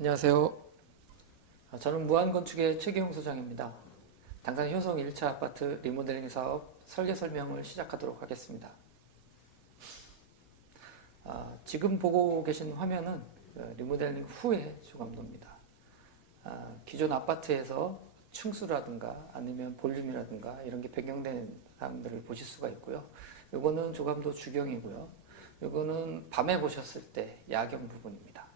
안녕하세요. 저는 무한건축의 최기용 소장입니다. 당산 효성 1차 아파트 리모델링 사업 설계 설명을 시작하도록 하겠습니다. 지금 보고 계신 화면은 리모델링 후의 조감도입니다. 기존 아파트에서 층수라든가 아니면 볼륨이라든가 이런 게 변경된 사항들을 보실 수가 있고요. 이거는 조감도 주경이고요. 이거는 밤에 보셨을 때 야경 부분입니다.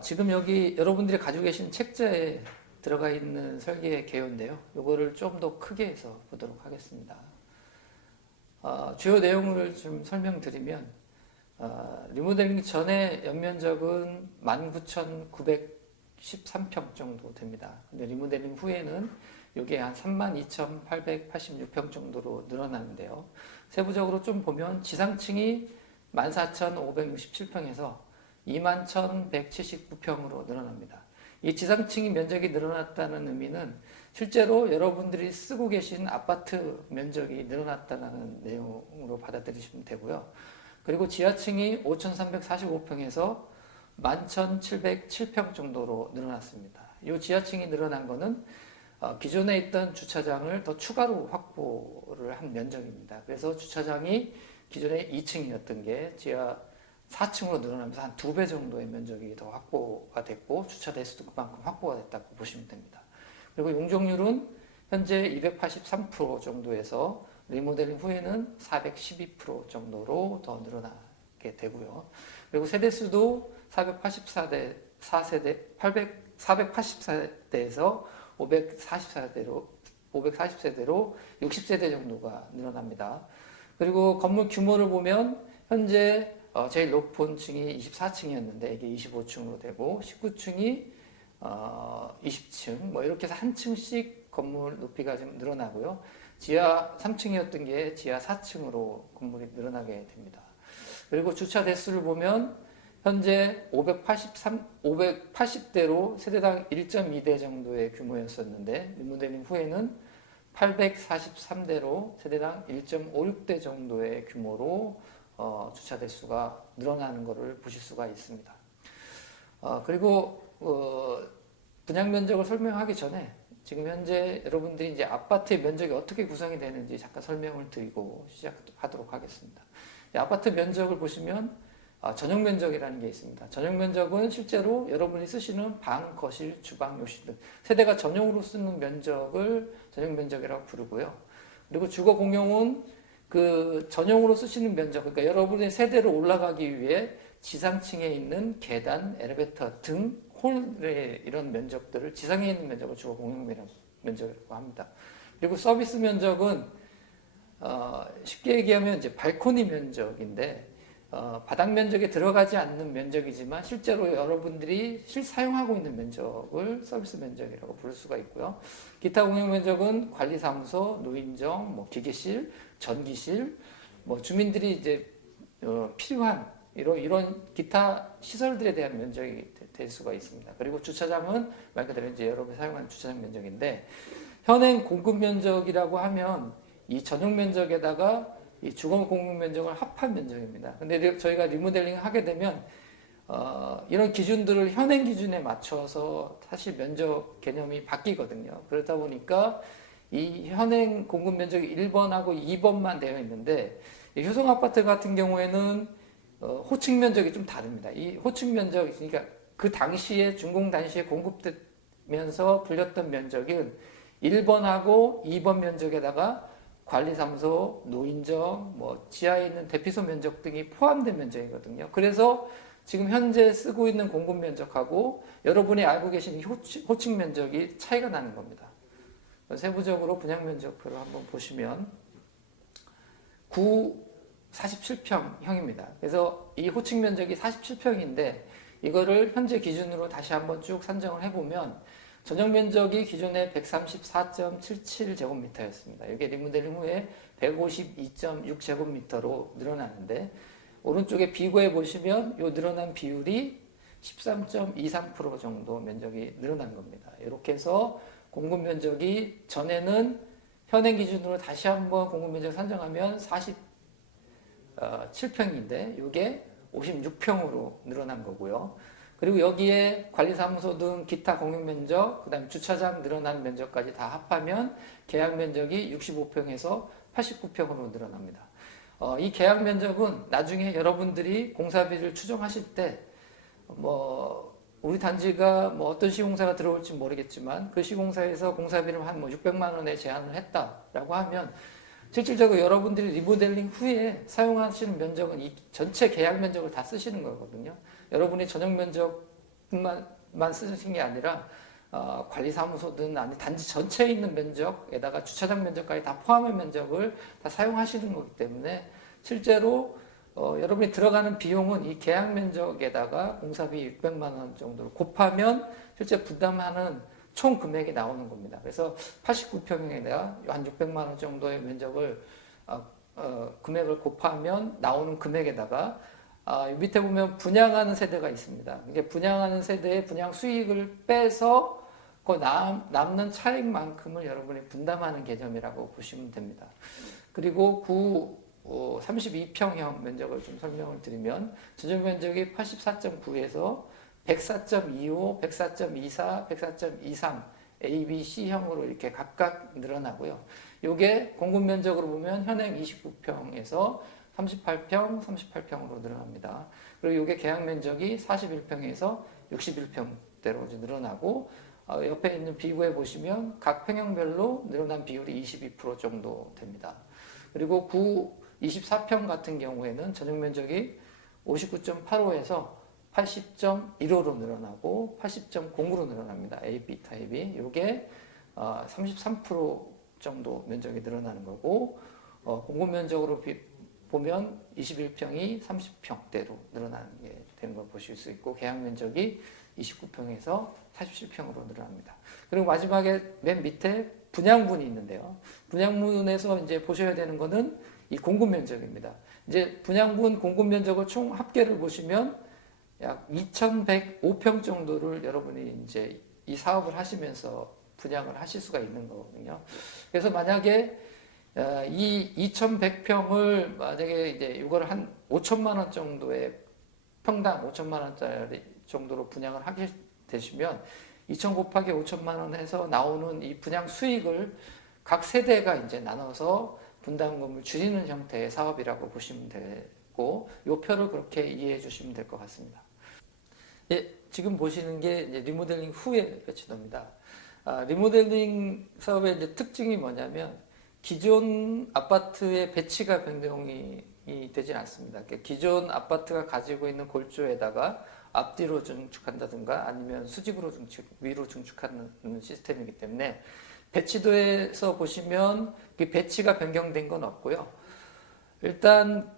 지금 여기 여러분들이 가지고 계신 책자에 들어가 있는 설계 개요인데요. 이거를 좀 더 크게 해서 보도록 하겠습니다. 주요 내용을 좀 설명드리면 리모델링 전에 연면적은 19,913평 정도 됩니다. 근데 리모델링 후에는 이게 한 32,886평 정도로 늘어나는데요. 세부적으로 좀 보면 지상층이 14,567평에서 21,179평으로 늘어납니다. 이 지상층이 면적이 늘어났다는 의미는 실제로 여러분들이 쓰고 계신 아파트 면적이 늘어났다는 내용으로 받아들이시면 되고요. 그리고 지하층이 5,345평에서 11,707평 정도로 늘어났습니다. 이 지하층이 늘어난 것은 기존에 있던 주차장을 더 추가로 확보를 한 면적입니다. 그래서 주차장이 기존에 2층이었던 게 지하 4층으로 늘어나면서 한 2배 정도의 면적이 더 확보가 됐고 주차 대수도 그만큼 확보가 됐다고 보시면 됩니다. 그리고 용적률은 현재 283% 정도에서 리모델링 후에는 412% 정도로 더 늘어나게 되고요. 그리고 세대수도 484세대에서 540세대로 60세대 정도가 늘어납니다. 그리고 건물 규모를 보면 현재 제일 높은 층이 24층이었는데 이게 25층으로 되고 19층이 20층 뭐 이렇게 해서 한 층씩 건물 높이가 좀 늘어나고요. 지하 3층이었던 게 지하 4층으로 건물이 늘어나게 됩니다. 그리고 주차 대수를 보면 현재 580대로 세대당 1.2대 정도의 규모였었는데 리모델링 후에는 843대로 세대당 1.56대 정도의 규모로 주차 대수가 늘어나는 것을 보실 수가 있습니다. 그리고 분양 면적을 설명하기 전에 지금 현재 여러분들이 이제 아파트의 면적이 어떻게 구성이 되는지 잠깐 설명을 드리고 시작하도록 하겠습니다. 아파트 면적을 보시면 전용 면적이라는 게 있습니다. 전용 면적은 실제로 여러분이 쓰시는 방, 거실, 주방, 욕실 등 세대가 전용으로 쓰는 면적을 전용 면적이라고 부르고요. 그리고 주거 공용은 그 전용으로 쓰시는 면적, 그러니까 여러분의 세대로 올라가기 위해 지상층에 있는 계단, 엘리베이터 등 홀의 이런 면적들을 지상에 있는 면적을 주거 공용 면적이라고 합니다. 그리고 서비스 면적은 쉽게 얘기하면 이제 발코니 면적인데 바닥 면적에 들어가지 않는 면적이지만 실제로 여러분들이 실사용하고 있는 면적을 서비스 면적이라고 부를 수가 있고요. 기타 공용 면적은 관리사무소, 노인정, 뭐 기계실, 전기실, 뭐 주민들이 이제 필요한 이런 기타 시설들에 대한 면적이 될 수가 있습니다. 그리고 주차장은 말 그대로 이제 여러분이 사용하는 주차장 면적인데 현행 공급 면적이라고 하면 이 전용 면적에다가 이 주거 공용 면적을 합한 면적입니다. 근데 저희가 리모델링을 하게 되면 이런 기준들을 현행 기준에 맞춰서 사실 면적 개념이 바뀌거든요. 그러다 보니까 이 현행 공급 면적이 1번하고 2번만 되어 있는데 효성 아파트 같은 경우에는 호칭 면적이 좀 다릅니다. 이 호칭 면적, 그러니까 그 당시에 준공 당시에 공급되면서 불렸던 면적은 1번하고 2번 면적에다가 관리사무소, 노인정, 뭐 지하에 있는 대피소 면적 등이 포함된 면적이거든요. 그래서 지금 현재 쓰고 있는 공급 면적하고 여러분이 알고 계신 호칭 면적이 차이가 나는 겁니다. 세부적으로 분양 면적표를 한번 보시면 47평형입니다. 그래서 이 호칭 면적이 47평인데 이거를 현재 기준으로 다시 한번 쭉 산정을 해보면 전용 면적이 기존에 134.77제곱미터였습니다. 이게 리모델링 후에 152.6제곱미터로 늘어나는데 오른쪽에 비교해 보시면 이 늘어난 비율이 13.23% 정도 면적이 늘어난 겁니다. 이렇게 해서 공급 면적이 전에는 현행 기준으로 다시 한번 공급 면적 산정하면 47평인데 이게 56평으로 늘어난 거고요. 그리고 여기에 관리사무소 등 기타 공용 면적, 그 다음에 주차장 늘어난 면적까지 다 합하면 계약 면적이 65평에서 89평으로 늘어납니다. 이 계약 면적은 나중에 여러분들이 공사비를 추정하실 때, 우리 단지가 어떤 시공사가 들어올지 모르겠지만 그 시공사에서 공사비를 한 600만 원에 제한을 했다라고 하면 실질적으로 여러분들이 리모델링 후에 사용하시는 면적은 이 전체 계약 면적을 다 쓰시는 거거든요. 여러분이 전용 면적만 쓰신 게 아니라 관리사무소든 아니 단지 전체에 있는 면적에다가 주차장 면적까지 다 포함한 면적을 다 사용하시는 거기 때문에 실제로 여러분이 들어가는 비용은 이 계약 면적에다가 공사비 600만 원 정도를 곱하면 실제 부담하는 총 금액이 나오는 겁니다. 그래서 89평에다가 한 600만 원 정도의 면적을 금액을 곱하면 나오는 금액에다가 밑에 보면 분양하는 세대가 있습니다. 이게 분양하는 세대의 분양 수익을 빼서 그 남는 차익만큼을 여러분이 분담하는 개념이라고 보시면 됩니다. 그리고 32평형 면적을 좀 설명을 드리면 전용 면적이 84.9에서 104.25, 104.24, 104.23 A, B, C형으로 이렇게 각각 늘어나고요. 이게 공급 면적으로 보면 현행 29평에서 38평, 38평으로 늘어납니다. 그리고 이게 계약 면적이 41평에서 61평대로 늘어나고 옆에 있는 비교해 보시면 각 평형별로 늘어난 비율이 22% 정도 됩니다. 그리고 24평 같은 경우에는 전용 면적이 59.85에서 80.15로 늘어나고 80.0으로 늘어납니다. A, B 타입이. 이게 33% 정도 면적이 늘어나는 거고 공급 면적으로 보면 21평이 30평대로 늘어나는 게 되는 걸 보실 수 있고 계약 면적이 29평에서 47평으로 늘어납니다. 그리고 마지막에 맨 밑에 분양분이 있는데요. 분양분에서 이제 보셔야 되는 거는 이 공급 면적입니다. 이제 분양분 공급 면적을 총 합계를 보시면 약 2,105평 정도를 여러분이 이제 이 사업을 하시면서 분양을 하실 수가 있는 거거든요. 그래서 만약에 이 2,100평을 만약에 이제 이걸 한 5천만 원 정도의 평당 5천만 원짜리 정도로 분양을 하게 되시면 2천 곱하기 5천만 원 해서 나오는 이 분양 수익을 각 세대가 이제 나눠서 분담금을 줄이는 형태의 사업이라고 보시면 되고 이 표를 그렇게 이해해 주시면 될 것 같습니다. 예, 지금 보시는 게 이제 리모델링 후의 배치도입니다. 리모델링 사업의 이제 특징이 뭐냐면 기존 아파트의 배치가 변경이 되진 않습니다. 기존 아파트가 가지고 있는 골조에다가 앞뒤로 증축한다든가 아니면 수직으로 위로 증축하는 시스템이기 때문에 배치도에서 보시면 배치가 변경된 건 없고요. 일단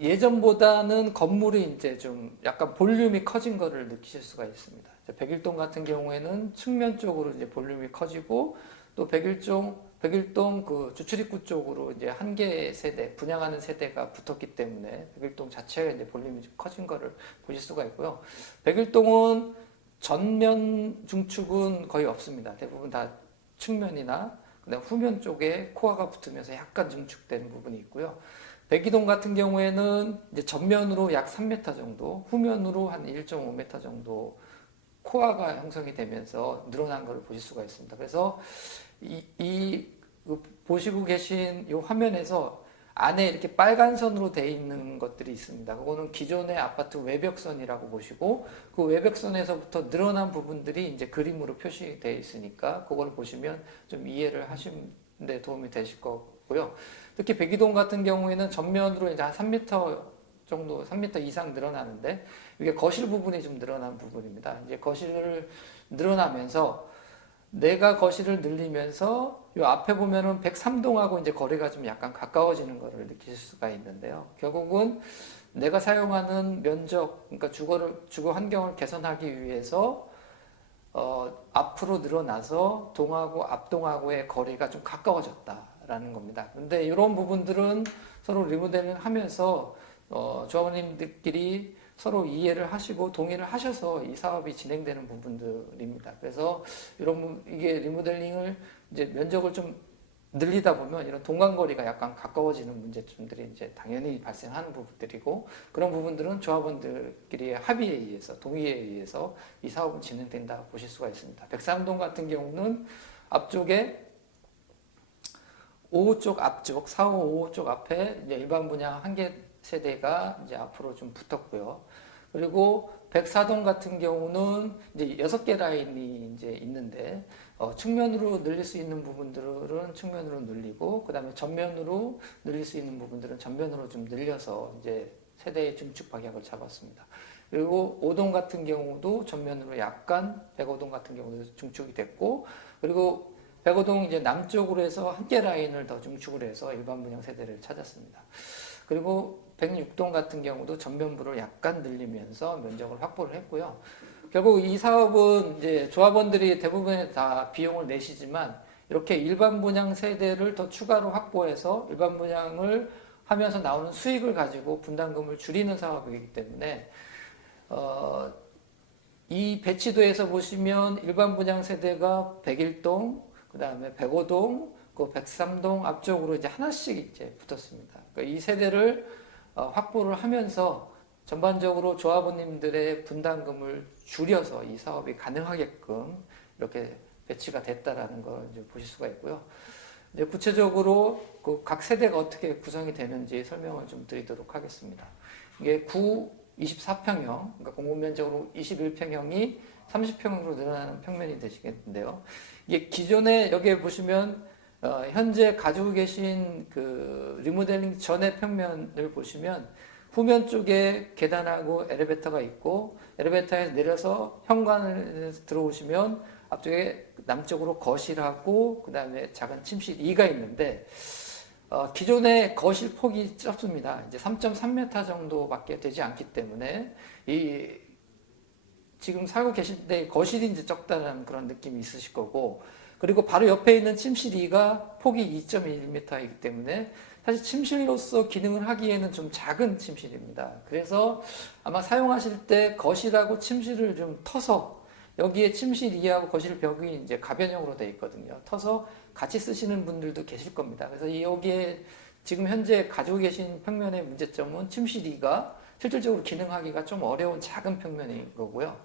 예전보다는 건물이 이제 좀 약간 볼륨이 커진 거를 느끼실 수가 있습니다. 백일동 같은 경우에는 측면 쪽으로 이제 볼륨이 커지고 또 백일동 그 주출입구 쪽으로 이제 한 개의 세대, 분양하는 세대가 붙었기 때문에 백일동 자체가 이제 볼륨이 좀 커진 거를 보실 수가 있고요. 백일동은 전면 중축은 거의 없습니다. 대부분 다 측면이나 그다음 후면 쪽에 코어가 붙으면서 약간 중축되는 부분이 있고요. 백이동 같은 경우에는 이제 전면으로 약 3m 정도, 후면으로 한 1.5m 정도 코어가 형성이 되면서 늘어난 것을 보실 수가 있습니다. 그래서 보시고 계신 이 화면에서 안에 이렇게 빨간 선으로 되어 있는 것들이 있습니다. 그거는 기존의 아파트 외벽선이라고 보시고 그 외벽선에서부터 늘어난 부분들이 이제 그림으로 표시되어 있으니까 그걸 보시면 좀 이해를 하시는 데 도움이 되실 거고요. 특히 백이동 같은 경우에는 전면으로 이제 한 3m 정도, 3m 이상 늘어나는데 이게 거실 부분이 좀 늘어난 부분입니다. 이제 거실을 늘어나면서 내가 거실을 늘리면서 이 앞에 보면은 103동하고 이제 거리가 좀 약간 가까워지는 것을 느낄 수가 있는데요. 결국은 내가 사용하는 면적, 그러니까 주거 환경을 개선하기 위해서 앞으로 늘어나서 동하고 앞동하고의 거리가 좀 가까워졌다라는 겁니다. 근데 이런 부분들은 서로 리모델링 하면서 조합원님들끼리 서로 이해를 하시고 동의를 하셔서 이 사업이 진행되는 부분들입니다. 그래서 이게 리모델링을 이제 면적을 좀 늘리다 보면 이런 동간거리가 약간 가까워지는 문제점들이 이제 당연히 발생하는 부분들이고 그런 부분들은 조합원들끼리의 합의에 의해서 동의에 의해서 이 사업은 진행된다 보실 수가 있습니다. 백삼동 같은 경우는 앞쪽에 5호 쪽 앞쪽 4호, 5호 쪽 앞에 이제 일반 분양 한 개 세대가 이제 앞으로 좀 붙었고요. 그리고 백사동 같은 경우는 이제 6개 라인이 이제 있는데 측면으로 늘릴 수 있는 부분들은 측면으로 늘리고 그다음에 전면으로 늘릴 수 있는 부분들은 전면으로 좀 늘려서 이제 세대의 중축 방향을 잡았습니다. 그리고 5동 같은 경우도 전면으로 약간 105동 같은 경우도 중축이 됐고 그리고 105동 이제 남쪽으로 해서 한 개 라인을 더 중축을 해서 일반 분양 세대를 찾았습니다. 그리고 106동 같은 경우도 전면부를 약간 늘리면서 면적을 확보를 했고요. 결국 이 사업은 이제 조합원들이 대부분 다 비용을 내시지만 이렇게 일반 분양 세대를 더 추가로 확보해서 일반 분양을 하면서 나오는 수익을 가지고 분담금을 줄이는 사업이기 때문에 이 배치도에서 보시면 일반 분양 세대가 101동, 그 다음에 105동, 그 103동 앞쪽으로 이제 하나씩 이제 붙었습니다. 그러니까 이 세대를 확보를 하면서 전반적으로 조합원님들의 분담금을 줄여서 이 사업이 가능하게끔 이렇게 배치가 됐다라는 걸 이제 보실 수가 있고요. 이제 구체적으로 그 각 세대가 어떻게 구성이 되는지 설명을 좀 드리도록 하겠습니다. 이게 24평형, 그러니까 공급 면적으로 21평형이 30평으로 늘어나는 평면이 되시겠는데요. 이게 기존에 여기에 보시면 현재 가지고 계신 그 리모델링 전의 평면을 보시면 후면 쪽에 계단하고 엘리베이터가 있고 엘리베이터에서 내려서 현관에 들어오시면 앞쪽에 남쪽으로 거실하고 그 다음에 작은 침실 2가 있는데 기존의 거실 폭이 짧습니다. 이제 3.3m 정도밖에 되지 않기 때문에 지금 살고 계실 때 거실이 이제 적다는 그런 느낌이 있으실 거고, 그리고 바로 옆에 있는 침실 2가 폭이 2.1m이기 때문에 사실 침실로서 기능을 하기에는 좀 작은 침실입니다. 그래서 아마 사용하실 때 거실하고 침실을 좀 터서, 여기에 침실 2하고 거실 벽이 이제 가변형으로 되어 있거든요. 터서 같이 쓰시는 분들도 계실 겁니다. 그래서 여기에 지금 현재 가지고 계신 평면의 문제점은 침실 2가 실질적으로 기능하기가 좀 어려운 작은 평면인 거고요.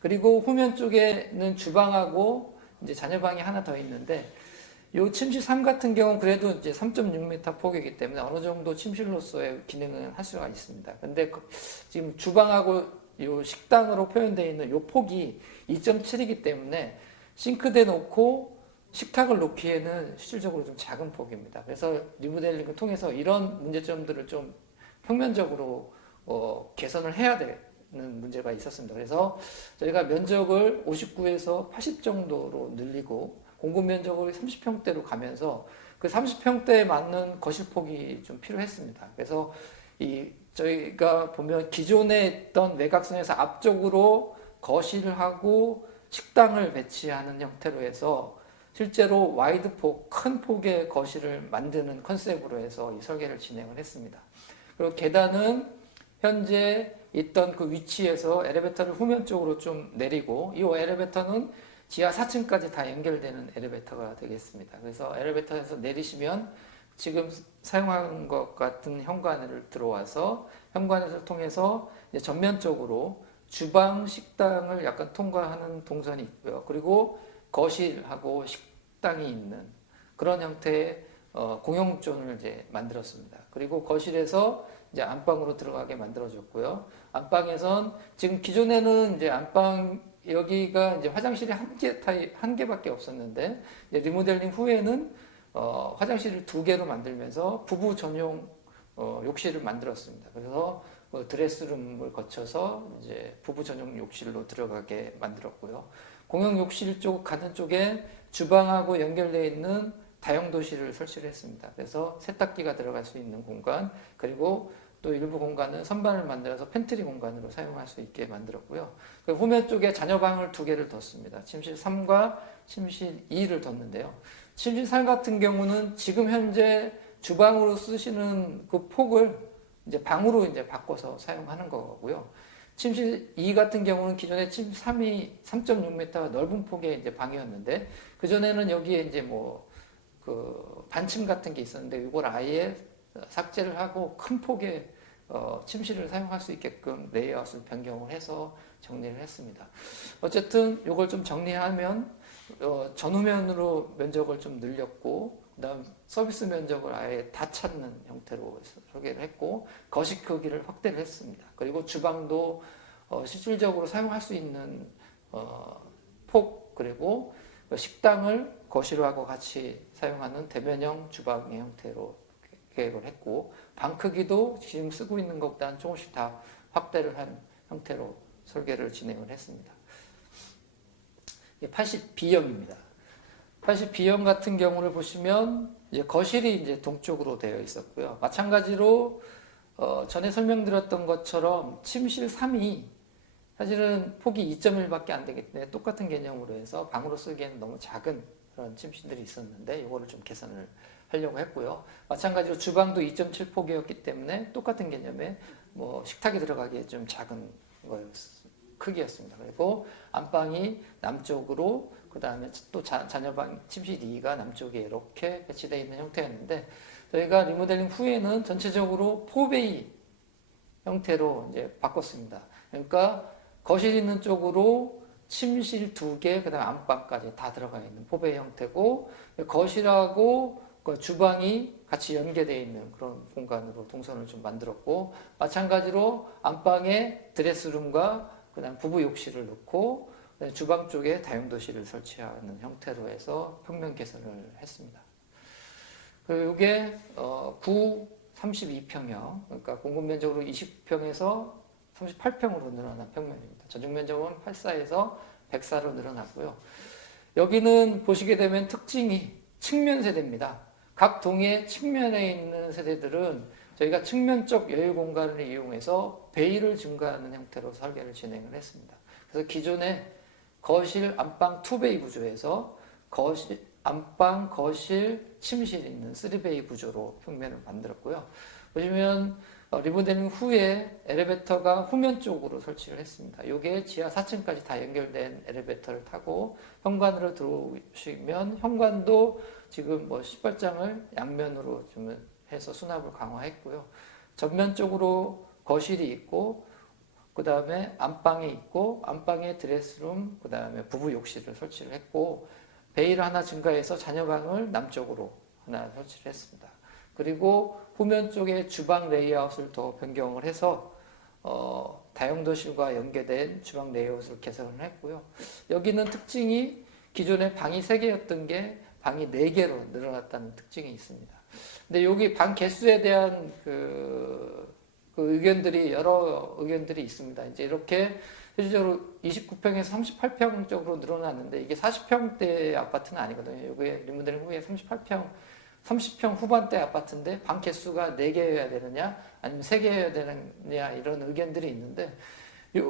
그리고 후면 쪽에는 주방하고 이제 자녀방이 하나 더 있는데, 이 침실 3 같은 경우는 그래도 이제 3.6m 폭이기 때문에 어느 정도 침실로서의 기능은 할 수가 있습니다. 근데 지금 주방하고 이 식당으로 표현되어 있는 이 폭이 2.7이기 때문에 싱크대 놓고 식탁을 놓기에는 실질적으로 좀 작은 폭입니다. 그래서 리모델링을 통해서 이런 문제점들을 좀 평면적으로 개선을 해야 되는 문제가 있었습니다. 그래서 저희가 면적을 59에서 80 정도로 늘리고 공급 면적을 30평대로 가면서 그 30평대에 맞는 거실폭이 좀 필요했습니다. 그래서 저희가 보면 기존에 있던 외곽선에서 앞쪽으로 거실하고 식당을 배치하는 형태로 해서 실제로 와이드폭, 큰 폭의 거실을 만드는 컨셉으로 해서 이 설계를 진행을 했습니다. 그리고 계단은 현재 있던 그 위치에서 엘리베이터를 후면 쪽으로 좀 내리고, 이 엘리베이터는 지하 4층까지 다 연결되는 엘리베이터가 되겠습니다. 그래서 엘리베이터에서 내리시면 지금 사용한 것 같은 현관을 들어와서 현관을 통해서 이제 전면적으로 주방, 식당을 약간 통과하는 동선이 있고요. 그리고 거실하고 식당이 있는 그런 형태의 공용존을 이제 만들었습니다. 그리고 거실에서 이제 안방으로 들어가게 만들어졌고요. 안방에선 지금 기존에는 이제 안방 여기가 이제 화장실이 한 개밖에 없었는데, 이제 리모델링 후에는 화장실을 2개로 만들면서 부부 전용 욕실을 만들었습니다. 그래서 드레스룸을 거쳐서 이제 부부 전용 욕실로 들어가게 만들었고요. 공용 욕실 쪽 가는 쪽에 주방하고 연결되어 있는 다용도실을 설치를 했습니다. 그래서 세탁기가 들어갈 수 있는 공간, 그리고 또 일부 공간은 선반을 만들어서 팬트리 공간으로 사용할 수 있게 만들었고요. 그 후면 쪽에 자녀방을 2개를 뒀습니다. 침실 3과 침실 2를 뒀는데요. 침실 3 같은 경우는 지금 현재 주방으로 쓰시는 그 폭을 이제 방으로 이제 바꿔서 사용하는 거고요. 침실 2 같은 경우는 기존에 침실 3이 3.6m 넓은 폭의 이제 방이었는데, 그전에는 여기에 이제 반층 같은 게 있었는데, 이걸 아예 삭제를 하고 큰 폭의 침실을 사용할 수 있게끔 레이아웃을 변경을 해서 정리를 했습니다. 어쨌든 이걸 좀 정리하면 전후면으로 면적을 좀 늘렸고, 그다음 서비스 면적을 아예 다 찾는 형태로 설계를 했고, 거실 크기를 확대를 했습니다. 그리고 주방도 실질적으로 사용할 수 있는 폭, 그리고 식당을 거실하고 같이 사용하는 대면형 주방의 형태로 계획을 했고, 방 크기도 지금 쓰고 있는 것보다는 조금씩 다 확대를 한 형태로 설계를 진행을 했습니다. 80B형입니다. 80B형 같은 경우를 보시면 이제 거실이 이제 동쪽으로 되어 있었고요. 마찬가지로 전에 설명드렸던 것처럼 침실 3이 사실은 폭이 2.1밖에 안 되기 때문에 똑같은 개념으로 해서 방으로 쓰기에는 너무 작은 그런 침실들이 있었는데, 이거를 좀 개선을 하려고 했고요. 마찬가지로 주방도 2.7 폭이었기 때문에 똑같은 개념의 식탁이 들어가기에 좀 작은 크기였습니다. 그리고 안방이 남쪽으로, 그 다음에 또 자녀방 침실 2가 남쪽에 이렇게 배치되어 있는 형태였는데, 저희가 리모델링 후에는 전체적으로 포베이 형태로 이제 바꿨습니다. 그러니까 거실 있는 쪽으로 침실 2개, 그 다음에 안방까지 다 들어가 있는 포베이 형태고, 거실하고 주방이 같이 연계되어 있는 그런 공간으로 동선을 좀 만들었고, 마찬가지로 안방에 드레스룸과 그다음 부부 욕실을 넣고 주방 쪽에 다용도실을 설치하는 형태로 해서 평면 개선을 했습니다. 그리고 이게 32평형, 그러니까 공급 면적으로 20평에서 38평으로 늘어난 평면입니다. 전용 면적은 84에서 104로 늘어났고요. 여기는 보시게 되면 특징이 측면 세대입니다. 각 동의 측면에 있는 세대들은 저희가 측면적 여유 공간을 이용해서 베일을 증가하는 형태로 설계를 진행을 했습니다. 그래서 기존에 거실, 안방 2베이 구조에서 거실, 안방, 거실, 침실이 있는 3베이 구조로 평면을 만들었고요. 보시면 리모델링 후에 엘리베이터가 후면 쪽으로 설치를 했습니다. 이게 지하 4층까지 다 연결된 엘리베이터를 타고 현관으로 들어오시면 현관도 지금 뭐 신발장을 양면으로 좀 해서 수납을 강화했고요. 전면 쪽으로 거실이 있고 그 다음에 안방이 있고 안방에 드레스룸, 그 다음에 부부 욕실을 설치를 했고 베일 하나 증가해서 자녀방을 남쪽으로 하나 설치를 했습니다. 그리고 후면 쪽에 주방 레이아웃을 더 변경을 해서 다용도실과 연계된 주방 레이아웃을 개선을 했고요. 여기는 특징이 기존에 방이 3개였던 게 방이 4개로 늘어났다는 특징이 있습니다. 근데 여기 방 개수에 대한 그 의견들이 여러 의견들이 있습니다. 이제 이렇게 실질적으로 29평에서 38평 쪽으로 늘어났는데 이게 40평대 아파트는 아니거든요. 이게 리모델링 후에 30평 후반대 아파트인데 방 개수가 4개여야 되느냐 아니면 3개여야 되느냐 이런 의견들이 있는데 이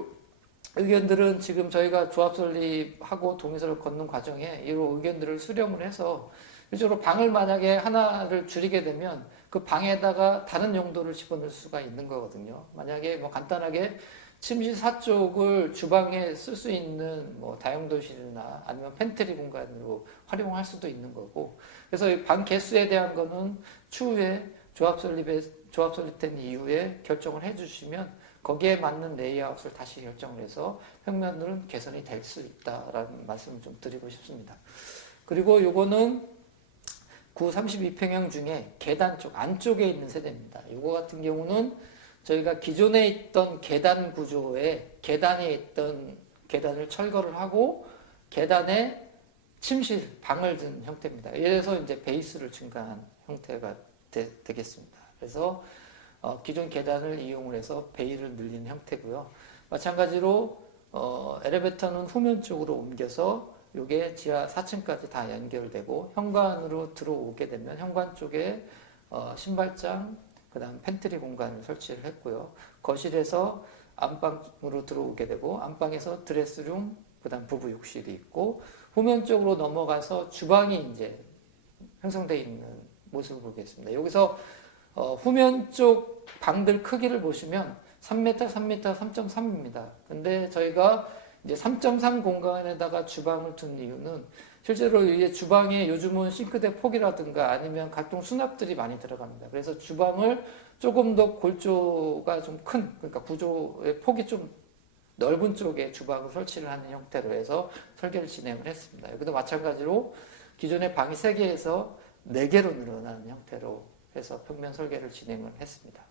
의견들은 지금 저희가 조합 설립하고 동의서를 걷는 과정에 이런 의견들을 수렴을 해서 실제로 방을 만약에 하나를 줄이게 되면 그 방에다가 다른 용도를 집어넣을 수가 있는 거거든요. 만약에 뭐 간단하게 침실 4쪽을 주방에 쓸 수 있는 뭐 다용도실이나 아니면 팬트리 공간으로 활용할 수도 있는 거고. 그래서 방 개수에 대한 거는 추후에 조합 설립된 이후에 결정을 해주시면 거기에 맞는 레이아웃을 다시 결정을 해서 평면은 개선이 될 수 있다라는 말씀을 좀 드리고 싶습니다. 그리고 요거는 구 32평형 중에 계단 쪽 안쪽에 있는 세대입니다. 이거 같은 경우는 저희가 기존에 있던 계단 구조에 계단에 있던 계단을 철거를 하고 계단에 침실 방을 든 형태입니다. 이래서 이제 베이스를 증가한 형태가 되겠습니다. 그래서 기존 계단을 이용을 해서 베일을 늘리는 형태고요. 마찬가지로 엘리베이터는 후면 쪽으로 옮겨서 이게 지하 4층까지 다 연결되고 현관으로 들어오게 되면 현관 쪽에 신발장, 그 다음 팬트리 공간을 설치를 했고요. 거실에서 안방으로 들어오게 되고 안방에서 드레스룸, 그 다음 부부 욕실이 있고 후면 쪽으로 넘어가서 주방이 이제 형성되어 있는 모습을 보겠습니다. 여기서 후면 쪽 방들 크기를 보시면 3m, 3m, 3.3입니다. 근데 저희가 이제 3.3 공간에다가 주방을 둔 이유는 실제로 이게 주방에 요즘은 싱크대 폭이라든가 아니면 각종 수납들이 많이 들어갑니다. 그래서 주방을 조금 더 골조가 좀 큰, 그러니까 구조의 폭이 좀 넓은 쪽에 주방을 설치를 하는 형태로 해서 설계를 진행을 했습니다. 여기도 마찬가지로 기존의 방이 3개에서 4개로 늘어나는 형태로 해서 평면 설계를 진행을 했습니다.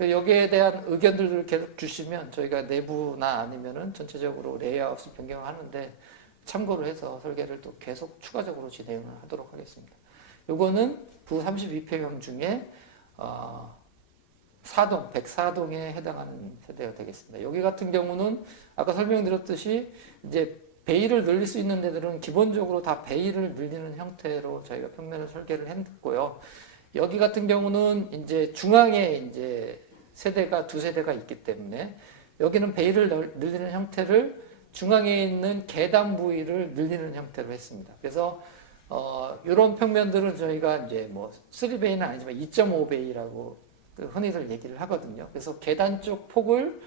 여기에 대한 의견들을 계속 주시면 저희가 내부나 아니면은 전체적으로 레이아웃을 변경하는데 참고를 해서 설계를 또 계속 추가적으로 진행을 하도록 하겠습니다. 요거는 구 32평형 중에 104동에 해당하는 세대가 되겠습니다. 여기 같은 경우는 아까 설명드렸듯이 이제 베일을 늘릴 수 있는 데들은 기본적으로 다 베일을 늘리는 형태로 저희가 평면을 설계를 했고요. 여기 같은 경우는 이제 중앙에 이제 세대가 2세대가 있기 때문에 여기는 베일을 늘리는 형태를 중앙에 있는 계단 부위를 늘리는 형태로 했습니다. 그래서 이런 평면들은 저희가 이제 뭐 3베이는 아니지만 2.5베이라고 흔히들 얘기를 하거든요. 그래서 계단 쪽 폭을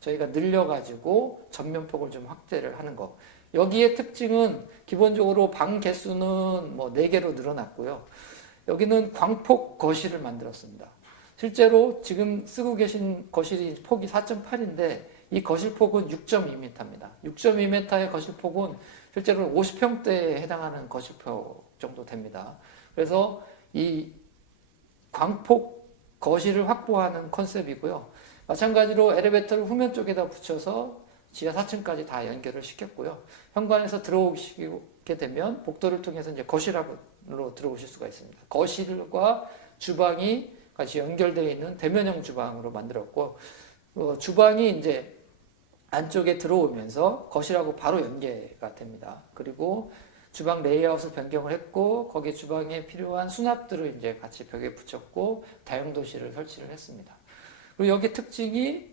저희가 늘려가지고 전면 폭을 좀 확대를 하는 거. 여기의 특징은 기본적으로 방 개수는 뭐 4개로 늘어났고요. 여기는 광폭 거실을 만들었습니다. 실제로 지금 쓰고 계신 거실이 폭이 4.8인데 이 거실 폭은 6.2m입니다. 6.2m의 거실 폭은 실제로 50평대에 해당하는 거실폭 정도 됩니다. 그래서 이 광폭 거실을 확보하는 컨셉이고요. 마찬가지로 엘리베이터를 후면 쪽에다 붙여서 지하 4층까지 다 연결을 시켰고요. 현관에서 들어오시게 되면 복도를 통해서 이제 거실로 들어오실 수가 있습니다. 거실과 주방이 같이 연결되어 있는 대면형 주방으로 만들었고, 주방이 이제 안쪽에 들어오면서 거실하고 바로 연계가 됩니다. 그리고 주방 레이아웃을 변경을 했고 거기에 주방에 필요한 수납들을 이제 같이 벽에 붙였고 다용도실을 설치를 했습니다. 그리고 여기 특징이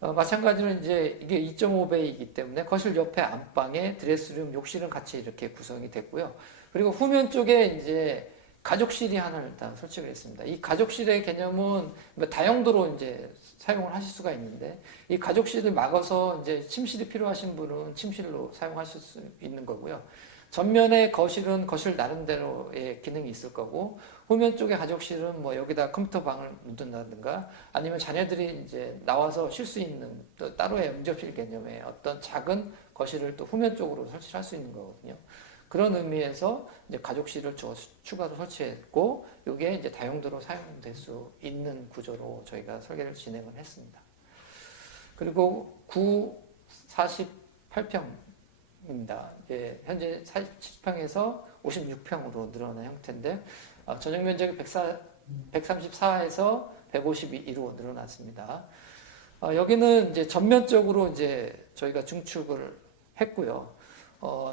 마찬가지로 이제 이게 2.5배이기 때문에 거실 옆에 안방에 드레스룸, 욕실은 같이 이렇게 구성이 됐고요. 그리고 후면 쪽에 이제 가족실이 하나 일단 설치가 있습니다. 이 가족실의 개념은 다용도로 이제 사용을 하실 수가 있는데 이 가족실을 막아서 이제 침실이 필요하신 분은 침실로 사용하실 수 있는 거고요. 전면에 거실은 거실 나름대로의 기능이 있을 거고 후면 쪽에 가족실은 뭐 여기다 컴퓨터 방을 둔다든가 아니면 자녀들이 이제 나와서 쉴 수 있는 또 따로의 응접실 개념의 어떤 작은 거실을 또 후면 쪽으로 설치할 수 있는 거거든요. 그런 의미에서 이제 가족실을 추가로 설치했고 이게 이제 다용도로 사용될 수 있는 구조로 저희가 설계를 진행을 했습니다. 그리고 48평입니다. 현재 47평에서 56평으로 늘어난 형태인데 전용 면적이 134에서 152로 늘어났습니다. 여기는 이제 전면적으로 이제 저희가 중축을 했고요.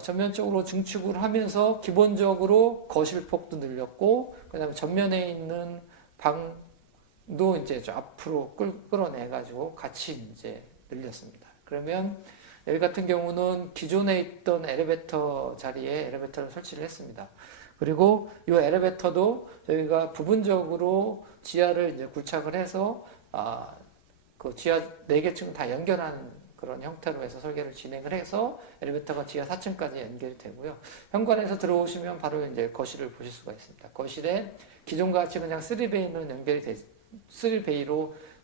전면적으로 중축을 하면서 기본적으로 거실 폭도 늘렸고, 그 다음에 전면에 있는 방도 이제 좀 앞으로 끌어내가지고 같이 이제 늘렸습니다. 그러면 여기 같은 경우는 기존에 있던 엘리베이터 자리에 엘리베이터를 설치를 했습니다. 그리고 이 엘리베이터도 저희가 부분적으로 지하를 이제 굴착을 해서, 그 지하 4개층 다 연결하는 그런 형태로 해서 설계를 진행을 해서 엘리베이터가 지하 4층까지 연결이 되고요. 현관에서 들어오시면 바로 이제 거실을 보실 수가 있습니다. 거실에 기존과 같이 그냥 3베이로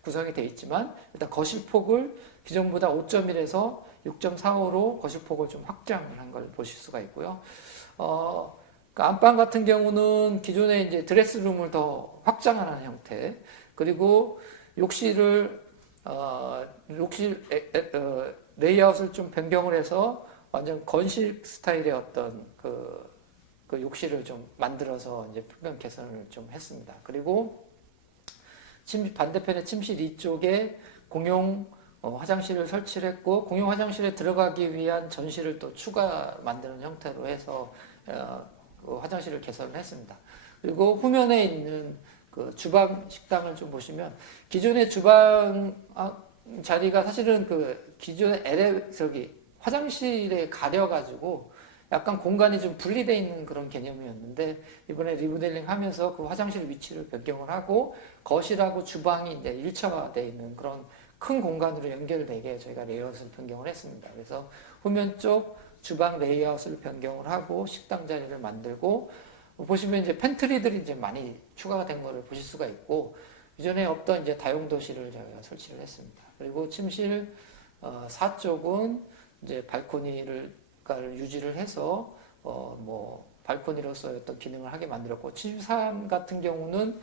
구성이 되어 있지만 일단 거실 폭을 기존보다 5.1에서 6.45로 거실 폭을 좀 확장을 한 걸 보실 수가 있고요. 그 안방 같은 경우는 기존에 이제 드레스룸을 더 확장하는 형태, 그리고 욕실 레이아웃을 좀 변경을 해서 완전 건식 스타일의 어떤 그 욕실을 좀 만들어서 이제 평면 개선을 좀 했습니다. 그리고 반대편에 침실 이쪽에 공용 화장실을 설치를 했고 공용 화장실에 들어가기 위한 전실을 또 추가 만드는 형태로 해서 그 화장실을 개선을 했습니다. 그리고 후면에 있는 그 주방 식당을 좀 보시면 기존의 주방 자리가 사실은 그 기존의 화장실에 가려가지고 약간 공간이 좀 분리되어 있는 그런 개념이었는데 이번에 리모델링 하면서 그 화장실 위치를 변경을 하고 거실하고 주방이 이제 일체화되어 있는 그런 큰 공간으로 연결되게 저희가 레이아웃을 변경을 했습니다. 그래서 후면 쪽 주방 레이아웃을 변경을 하고 식당 자리를 만들고 보시면 이제 팬트리들이 이제 많이 추가가 된 것을 보실 수가 있고 이전에 없던 이제 다용도실을 저희가 설치를 했습니다. 그리고 침실 4쪽은 이제 발코니를 유지를 해서 뭐 발코니로서의 어떤 기능을 하게 만들었고 73 같은 경우는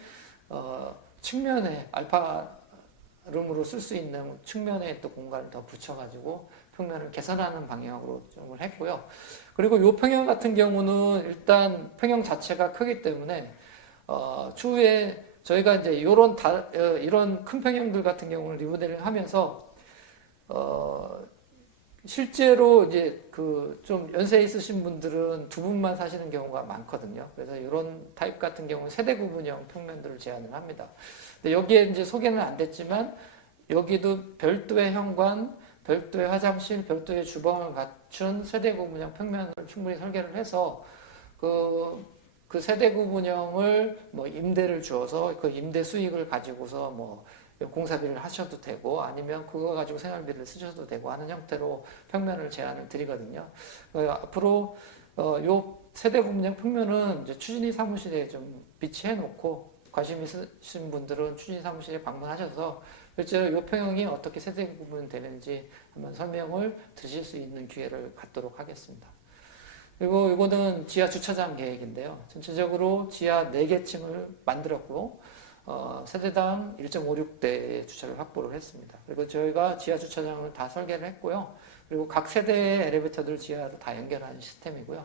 측면에 알파룸으로 쓸 수 있는 측면에 또 공간을 더 붙여가지고 평면을 개선하는 방향으로 좀 했고요. 그리고 이 평형 같은 경우는 일단 평형 자체가 크기 때문에 추후에 저희가 이제 이런 큰 평형들 같은 경우는 리모델링 하면서 실제로 이제 그 좀 연세 있으신 분들은 두 분만 사시는 경우가 많거든요. 그래서 이런 타입 같은 경우는 세대 구분형 평면들을 제안을 합니다. 근데 여기에 이제 소개는 안 됐지만 여기도 별도의 현관, 별도의 화장실, 별도의 주방을 갖춘 세대 구분형 평면을 충분히 설계를 해서 그 세대 구분형을 뭐 임대를 주어서 그 임대 수익을 가지고서 뭐 공사비를 하셔도 되고 아니면 그거 가지고 생활비를 쓰셔도 되고 하는 형태로 평면을 제안을 드리거든요. 앞으로 요 세대 구분형 평면은 이제 추진이 사무실에 좀 비치해 놓고 관심 있으신 분들은 추진이 사무실에 방문하셔서 실제로 요 평형이 어떻게 세대 구분되는지 한번 설명을 들으실 수 있는 기회를 갖도록 하겠습니다. 그리고 이거는 지하 주차장 계획인데요. 전체적으로 지하 4개 층을 만들었고 세대당 1.56대의 주차를 확보를 했습니다. 그리고 저희가 지하 주차장을 다 설계를 했고요. 그리고 각 세대의 엘리베이터들 지하로 다 연결하는 시스템이고요.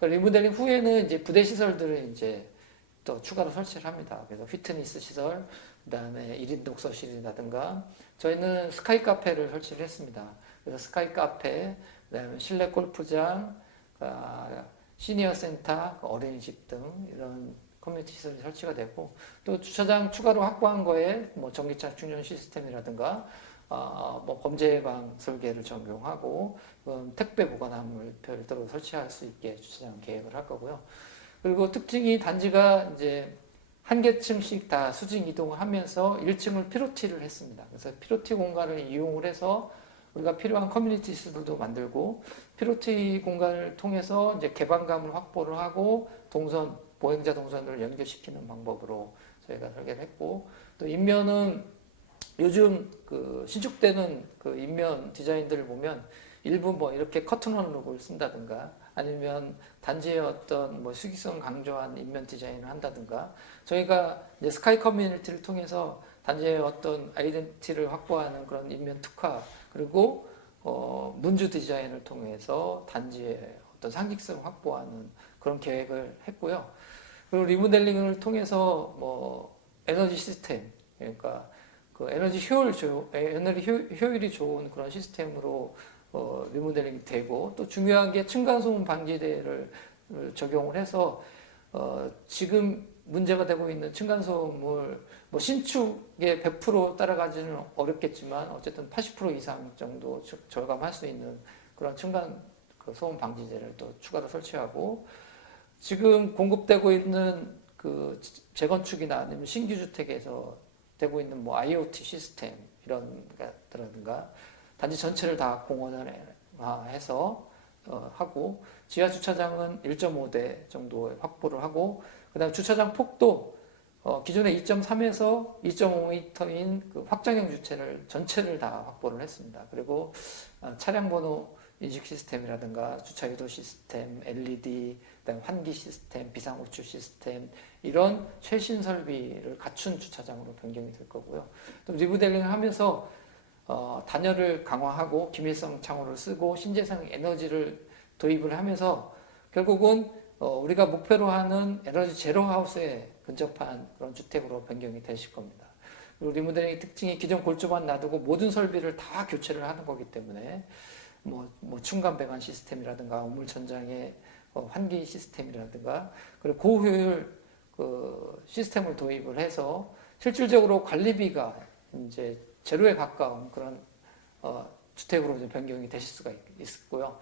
리모델링 후에는 이제 부대 시설들을 이제 또 추가로 설치를 합니다. 그래서 피트니스 시설, 그다음에 1인 독서실이라든가 저희는 스카이 카페를 설치를 했습니다. 그래서 스카이 카페, 그다음에 실내 골프장, 시니어 센터, 어린이집 등 이런 커뮤니티 시설이 설치가 되고, 또 주차장 추가로 확보한 거에 뭐 전기차 충전 시스템이라든가 뭐 범죄 예방 설계를 적용하고 택배 보관함을 별도로 설치할 수 있게 주차장 계획을 할 거고요. 그리고 특징이 단지가 이제 한 개층씩 다 수직 이동을 하면서 1층을 피로티를 했습니다. 그래서 피로티 공간을 이용을 해서 우리가 필요한 커뮤니티 시설도 만들고, 피로티 공간을 통해서 이제 개방감을 확보를 하고 보행자 동선을 연결시키는 방법으로 저희가 설계를 했고, 또 인면은 요즘 그 신축되는 그 인면 디자인들을 보면 일부 뭐 이렇게 커튼원 룩을 쓴다든가 아니면 단지의 어떤 뭐 수기성 강조한 인면 디자인을 한다든가, 저희가 이제 스카이 커뮤니티를 통해서 단지의 어떤 아이덴티티를 확보하는 그런 인면 특화, 그리고 문주 디자인을 통해서 단지의 어떤 상징성을 확보하는 그런 계획을 했고요. 그리고 리모델링을 통해서 뭐 에너지 시스템, 그러니까 그 에너지 효율이 좋은 그런 시스템으로 리모델링이 되고, 또 중요한 게 층간소음 방지대를 적용을 해서 지금 문제가 되고 있는 층간소음을 뭐 신축에 100% 따라가지는 어렵겠지만 어쨌든 80% 이상 정도 절감할 수 있는 그런 층간 소음 방지제를 또 추가로 설치하고, 지금 공급되고 있는 그 재건축이나 아니면 신규 주택에서 되고 있는 뭐 IoT 시스템 이런 것들라든가 단지 전체를 다 공원화해서 하고, 지하 주차장은 1.5대 정도 확보를 하고, 그다음 주차장 폭도 기존의 2.3에서 2.5m인 그 확장형 주차를 전체를 다 확보를 했습니다. 그리고 차량 번호 인식 시스템이라든가 주차 유도 시스템, LED, 그다음 환기 시스템, 비상 호출 시스템, 이런 최신 설비를 갖춘 주차장으로 변경이 될 거고요. 또 리모델링을 하면서 단열을 강화하고 기밀성 창호를 쓰고 신재생 에너지를 도입을 하면서 결국은 우리가 목표로 하는 에너지 제로 하우스에 근접한 그런 주택으로 변경이 되실 겁니다. 그리고 리모델링의 특징이 기존 골조만 놔두고 모든 설비를 다 교체를 하는 거기 때문에 뭐 층간 배관 시스템이라든가 우물 천장의 환기 시스템이라든가, 그리고 고효율 그 시스템을 도입을 해서 실질적으로 관리비가 이제 제로에 가까운 그런 주택으로 변경이 되실 수가 있고요.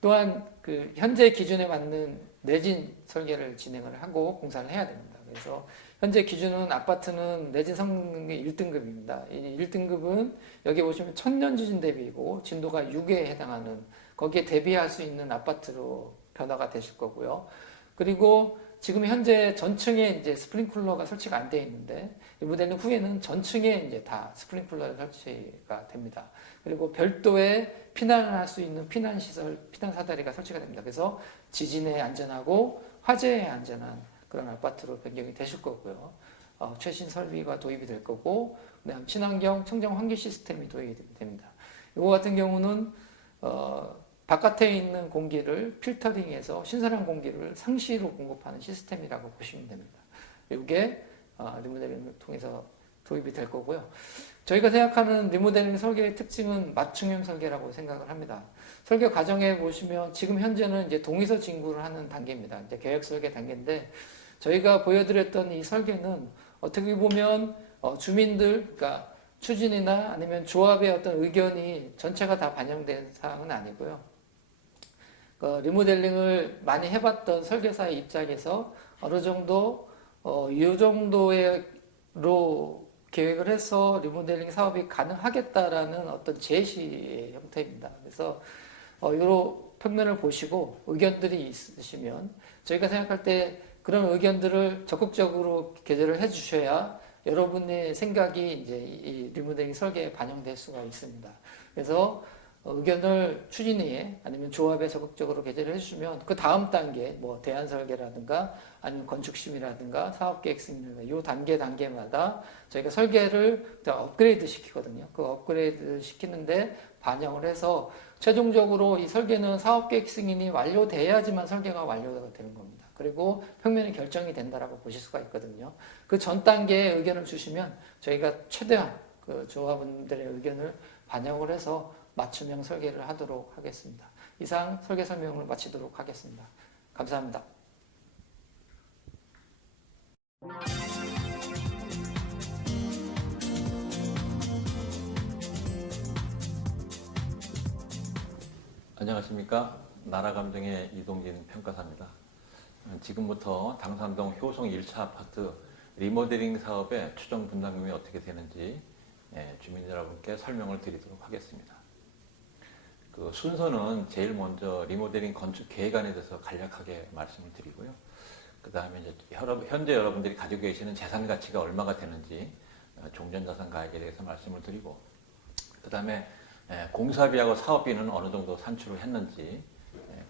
또한 그 현재 기준에 맞는 내진 설계를 진행을 하고 공사를 해야 됩니다. 그래서 현재 기준은 아파트는 내진 성능이 1등급입니다. 이 1등급은 여기 보시면 천년 지진 대비이고 진도가 6에 해당하는, 거기에 대비할 수 있는 아파트로 변화가 되실 거고요. 그리고 지금 현재 전층에 이제 스프링클러가 설치가 안 되어 있는데, 리모델링 후에는 전층에 이제 다 스프링클러가 설치가 됩니다. 그리고 별도의 피난을 할 수 있는 피난시설, 피난사다리가 설치가 됩니다. 그래서 지진에 안전하고 화재에 안전한 그런 아파트로 변경이 되실 거고요. 최신 설비가 도입이 될 거고, 그다음 친환경 청정 환기 시스템이 도입이 됩니다. 이거 같은 경우는 바깥에 있는 공기를 필터링해서 신선한 공기를 상시로 공급하는 시스템이라고 보시면 됩니다. 이게 리모델링을 통해서 도입이 될 거고요. 저희가 생각하는 리모델링 설계의 특징은 맞춤형 설계라고 생각을 합니다. 설계 과정에 보시면 지금 현재는 이제 동의서 진구를 하는 단계입니다. 이제 계획 설계 단계인데, 저희가 보여드렸던 이 설계는 어떻게 보면 주민들, 그러니까 추진이나 아니면 조합의 어떤 의견이 전체가 다 반영된 사항은 아니고요. 리모델링을 많이 해봤던 설계사의 입장에서 어느 정도 이 정도로 계획을 해서 리모델링 사업이 가능하겠다라는 어떤 제시의 형태입니다. 그래서 이런 평면을 보시고 의견들이 있으시면 저희가 생각할 때 그런 의견들을 적극적으로 게재를 해주셔야 여러분의 생각이 이제 이 리모델링 설계에 반영될 수가 있습니다. 그래서 의견을 추진위에 아니면 조합에 적극적으로 게재를 해주시면 그 다음 단계 뭐 대안 설계라든가 아니면 건축심의라든가 사업계획 승인이라든가 이 단계마다 저희가 설계를 업그레이드 시키거든요. 그 업그레이드 시키는데 반영을 해서 최종적으로 이 설계는 사업계획 승인이 완료돼야지만 설계가 완료가 되는 겁니다. 그리고 평면이 결정이 된다라고 보실 수가 있거든요. 그 전 단계에 의견을 주시면 저희가 최대한 그 조합원들의 의견을 반영을 해서 맞춤형 설계를 하도록 하겠습니다. 이상 설계 설명을 마치도록 하겠습니다. 감사합니다. 안녕하십니까. 나라감정의 이동진 평가사입니다. 지금부터 당산동 효성 1차 아파트 리모델링 사업의 추정 분담금이 어떻게 되는지 주민 여러분께 설명을 드리도록 하겠습니다. 그 순서는 제일 먼저 리모델링 건축 계획안에 대해서 간략하게 말씀을 드리고요. 그 다음에 이제 현재 여러분들이 가지고 계시는 재산 가치가 얼마가 되는지 종전자산 가액에 대해서 말씀을 드리고, 그 다음에 공사비하고 사업비는 어느 정도 산출을 했는지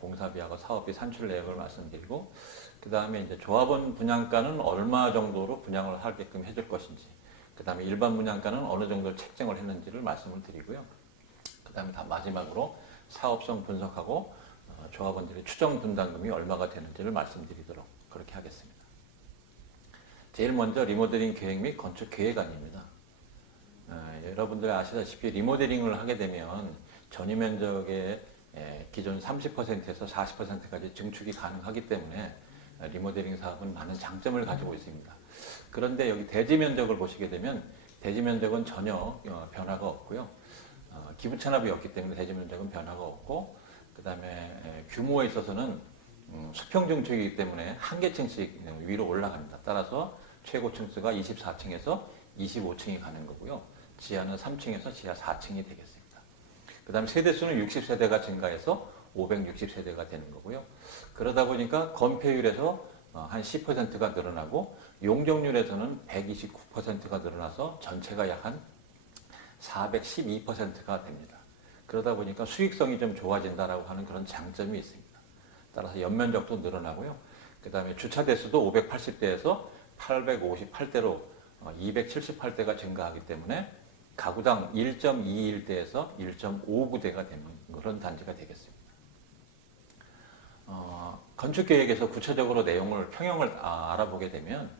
공사비하고 사업비 산출 내역을 말씀드리고, 그 다음에 이제 조합원 분양가는 얼마 정도로 분양을 하게끔 해줄 것인지, 그 다음에 일반 분양가는 어느 정도 책정을 했는지를 말씀을 드리고요. 그 다음에 마지막으로 사업성 분석하고 조합원들의 추정 분담금이 얼마가 되는지를 말씀드리도록 그렇게 하겠습니다. 제일 먼저 리모델링 계획 및 건축 계획안입니다. 여러분들 아시다시피 리모델링을 하게 되면 전유 면적의 기존 30%에서 40%까지 증축이 가능하기 때문에 리모델링 사업은 많은 장점을 가지고 있습니다. 그런데 여기 대지 면적을 보시게 되면 대지 면적은 전혀 변화가 없고요. 기부 찬압이 없기 때문에 대지 면적은 변화가 없고, 그 다음에 규모에 있어서는 수평 증축이기 때문에 한 개층씩 위로 올라갑니다. 따라서 최고 층수가 24층에서 25층이 가는 거고요. 지하는 3층에서 지하 4층이 되겠습니다. 그 다음에 세대수는 60세대가 증가해서 560세대가 되는 거고요. 그러다 보니까 건폐율에서 한 10%가 늘어나고 용적률에서는 129%가 늘어나서 전체가 약 한 412%가 됩니다. 그러다 보니까 수익성이 좀 좋아진다라고 하는 그런 장점이 있습니다. 따라서 연면적도 늘어나고요. 그 다음에 주차 대수도 580대에서 858대로 278대가 증가하기 때문에 가구당 1.21대에서 1.59대가 되는 그런 단지가 되겠습니다. 건축계획에서 구체적으로 내용을 평형을 알아보게 되면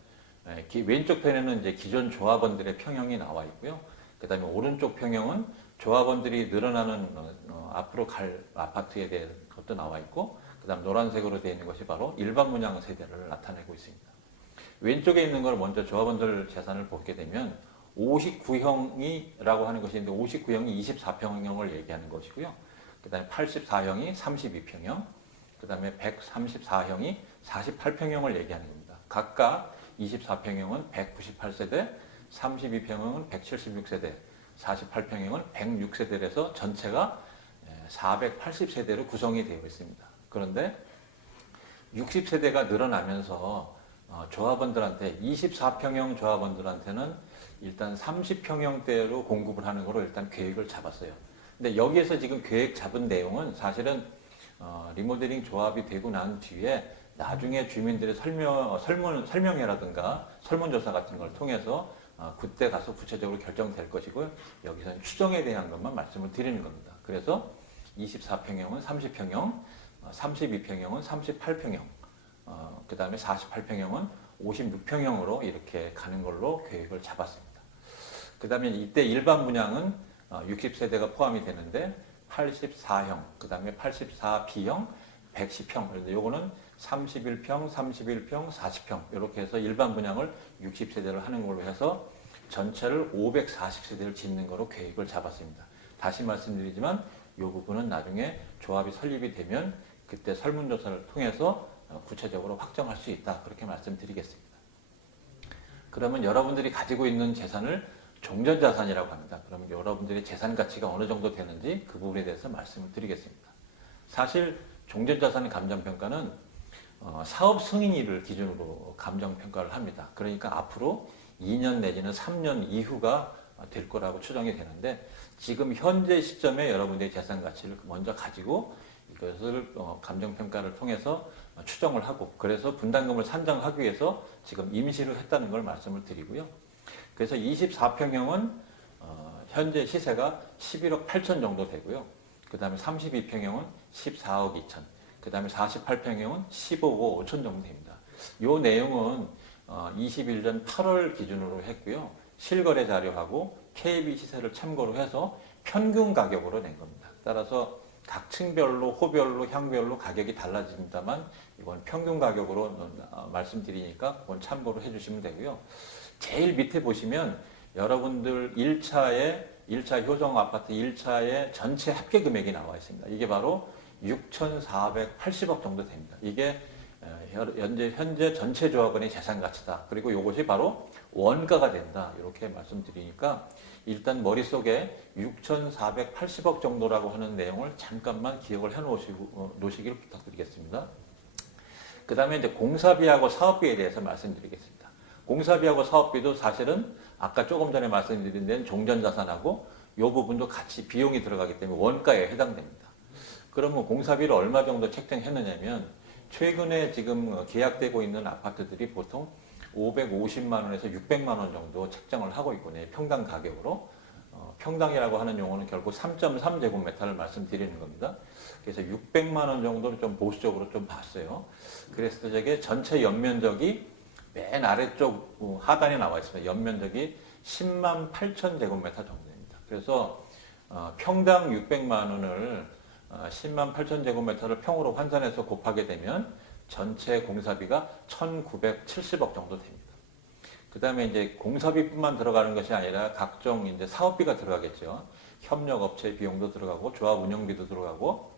왼쪽 편에는 이제 기존 조합원들의 평형이 나와 있고요. 그 다음에 오른쪽 평형은 조합원들이 늘어나는 앞으로 갈 아파트에 대한 것도 나와 있고, 그 다음 노란색으로 되어 있는 것이 바로 일반 분양 세대를 나타내고 있습니다. 왼쪽에 있는 걸 먼저 조합원들 재산을 보게 되면 59형이라고 하는 것이 있는데 59형이 24평형을 얘기하는 것이고요. 그 다음에 84형이 32평형, 그 다음에 134형이 48평형을 얘기하는 겁니다. 각각 24평형은 198세대, 32평형은 176세대, 48평형은 106세대라서 전체가 480세대로 구성이 되어 있습니다. 그런데 60세대가 늘어나면서 조합원들한테 24평형 조합원들한테는 일단 30평형대로 공급을 하는 거로 일단 계획을 잡았어요. 근데 여기에서 지금 계획 잡은 내용은 사실은 리모델링 조합이 되고 난 뒤에 나중에 주민들의 설명회라든가 설문조사 같은 걸 통해서 그때 가서 구체적으로 결정될 것이고요. 여기서는 추정에 대한 것만 말씀을 드리는 겁니다. 그래서 24평형은 30평형, 32평형은 38평형, 그 다음에 48평형은 56평형으로 이렇게 가는 걸로 계획을 잡았습니다. 그 다음에 이때 일반 분양은 60세대가 포함이 되는데 84형, 그 다음에 84B형, 110평, 그래서 요거는 31평, 31평, 40평 이렇게 해서 일반 분양을 60세대를 하는 걸로 해서 전체를 540세대를 짓는 거로 계획을 잡았습니다. 다시 말씀드리지만 이 부분은 나중에 조합이 설립이 되면 그때 설문조사를 통해서 구체적으로 확정할 수 있다, 그렇게 말씀드리겠습니다. 그러면 여러분들이 가지고 있는 재산을 종전자산이라고 합니다. 그러면 여러분들의 재산 가치가 어느 정도 되는지 그 부분에 대해서 말씀을 드리겠습니다. 사실 종전자산 감정평가는 사업 승인일을 기준으로 감정평가를 합니다. 그러니까 앞으로 2년 내지는 3년 이후가 될 거라고 추정이 되는데, 지금 현재 시점에 여러분들의 재산 가치를 먼저 가지고 이것을 감정평가를 통해서 추정을 하고, 그래서 분담금을 산정하기 위해서 지금 임시를 했다는 걸 말씀을 드리고요. 그래서 24평형은 현재 시세가 11억 8천 정도 되고요. 그 다음에 32평형은 14억 2천, 그 다음에 48평형은 15억 5천 정도 됩니다. 이 내용은 21년 8월 기준으로 했고요. 실거래 자료하고 KB 시세를 참고로 해서 평균 가격으로 낸 겁니다. 따라서 각 층별로, 호별로, 향별로 가격이 달라집니다만 이건 평균 가격으로 말씀드리니까 그건 참고로 해주시면 되고요. 제일 밑에 보시면 여러분들 1차 효성 아파트 1차의 전체 합계 금액이 나와 있습니다. 이게 바로 6,480억 정도 됩니다. 이게 현재 전체 조합원의 재산 가치다. 그리고 이것이 바로 원가가 된다. 이렇게 말씀드리니까 일단 머릿속에 6,480억 정도라고 하는 내용을 잠깐만 기억을 해 놓으시길 부탁드리겠습니다. 그 다음에 이제 공사비하고 사업비에 대해서 말씀드리겠습니다. 공사비하고 사업비도 사실은 아까 조금 전에 말씀드린 데는 종전자산하고 이 부분도 같이 비용이 들어가기 때문에 원가에 해당됩니다. 그러면 공사비를 얼마 정도 책정했느냐면 최근에 지금 계약되고 있는 아파트들이 보통 550만 원에서 600만 원 정도 책정을 하고 있거든요. 평당 가격으로. 평당이라고 하는 용어는 결국 3.3제곱미터를 말씀드리는 겁니다. 그래서 600만 원 정도를 좀 보수적으로 좀 봤어요. 그래서 저게 전체 연면적이 맨 아래쪽 하단에 나와 있습니다. 연면적이 10만 8천 제곱미터 정도입니다. 그래서 평당 600만 원을 10만 8천 제곱미터를 평으로 환산해서 곱하게 되면 전체 공사비가 1,970억 정도 됩니다. 그 다음에 이제 공사비뿐만 들어가는 것이 아니라 각종 이제 사업비가 들어가겠죠. 협력업체 비용도 들어가고 조합 운영비도 들어가고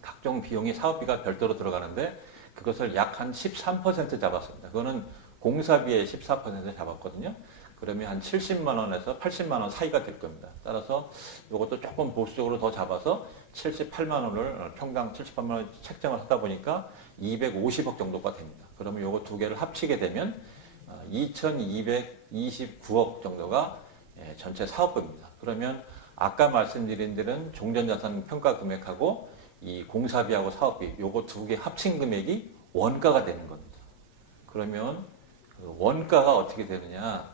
각종 비용이 사업비가 별도로 들어가는데 그것을 약 한 13% 잡았습니다. 그거는 공사비의 14% 잡았거든요. 그러면 한 70만 원에서 80만 원 사이가 될 겁니다. 따라서 이것도 조금 보수적으로 더 잡아서 78만 원을 평당 78만 원 책정을 하다 보니까 250억 정도가 됩니다. 그러면 이거 두 개를 합치게 되면 2,229억 정도가 전체 사업비입니다. 그러면 아까 말씀드린 데는 종전자산 평가 금액하고 이 공사비하고 사업비 요거 두 개 합친 금액이 원가가 되는 겁니다. 그러면 그 원가가 어떻게 되느냐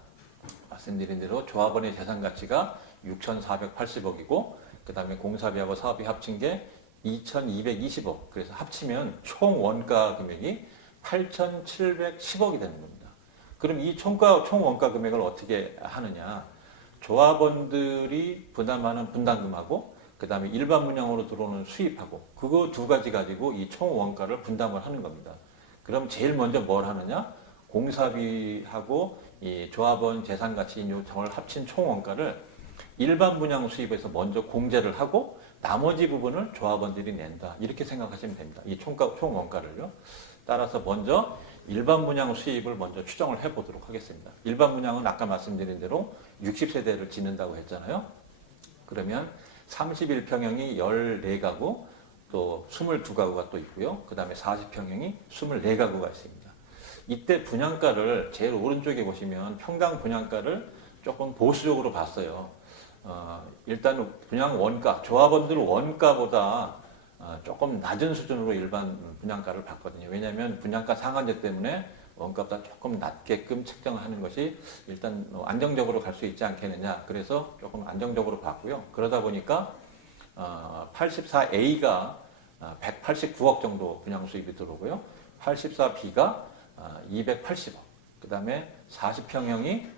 말씀드린 대로 조합원의 재산 가치가 6,480억이고 그 다음에 공사비하고 사업비 합친 게 2,220억. 그래서 합치면 총 원가 금액이 8,710억이 되는 겁니다. 그럼 이 총 원가 금액을 어떻게 하느냐? 조합원들이 부담하는 분담금하고 그 다음에 일반 분양으로 들어오는 수입하고 그거 두 가지 가지고 이 총 원가를 분담을 하는 겁니다. 그럼 제일 먼저 뭘 하느냐? 공사비하고 이 조합원 재산 가치 요청을 합친 총 원가를 일반 분양 수입에서 먼저 공제를 하고 나머지 부분을 조합원들이 낸다. 이렇게 생각하시면 됩니다. 이 총 원가를요. 따라서 먼저 일반 분양 수입을 먼저 추정을 해보도록 하겠습니다. 일반 분양은 아까 말씀드린 대로 60세대를 짓는다고 했잖아요. 그러면 31평형이 14가구, 또 22가구가 또 있고요. 그 다음에 40평형이 24가구가 있습니다. 이때 분양가를 제일 오른쪽에 보시면 평당 분양가를 조금 보수적으로 봤어요. 일단 분양 원가, 조합원들 원가보다 조금 낮은 수준으로 일반 분양가를 봤거든요. 왜냐하면 분양가 상한제 때문에 원가보다 조금 낮게끔 책정하는 것이 일단 안정적으로 갈 수 있지 않겠느냐. 그래서 조금 안정적으로 봤고요. 그러다 보니까 84A가 189억 정도 분양 수입이 들어오고요. 84B가 280억. 그 다음에 40평형이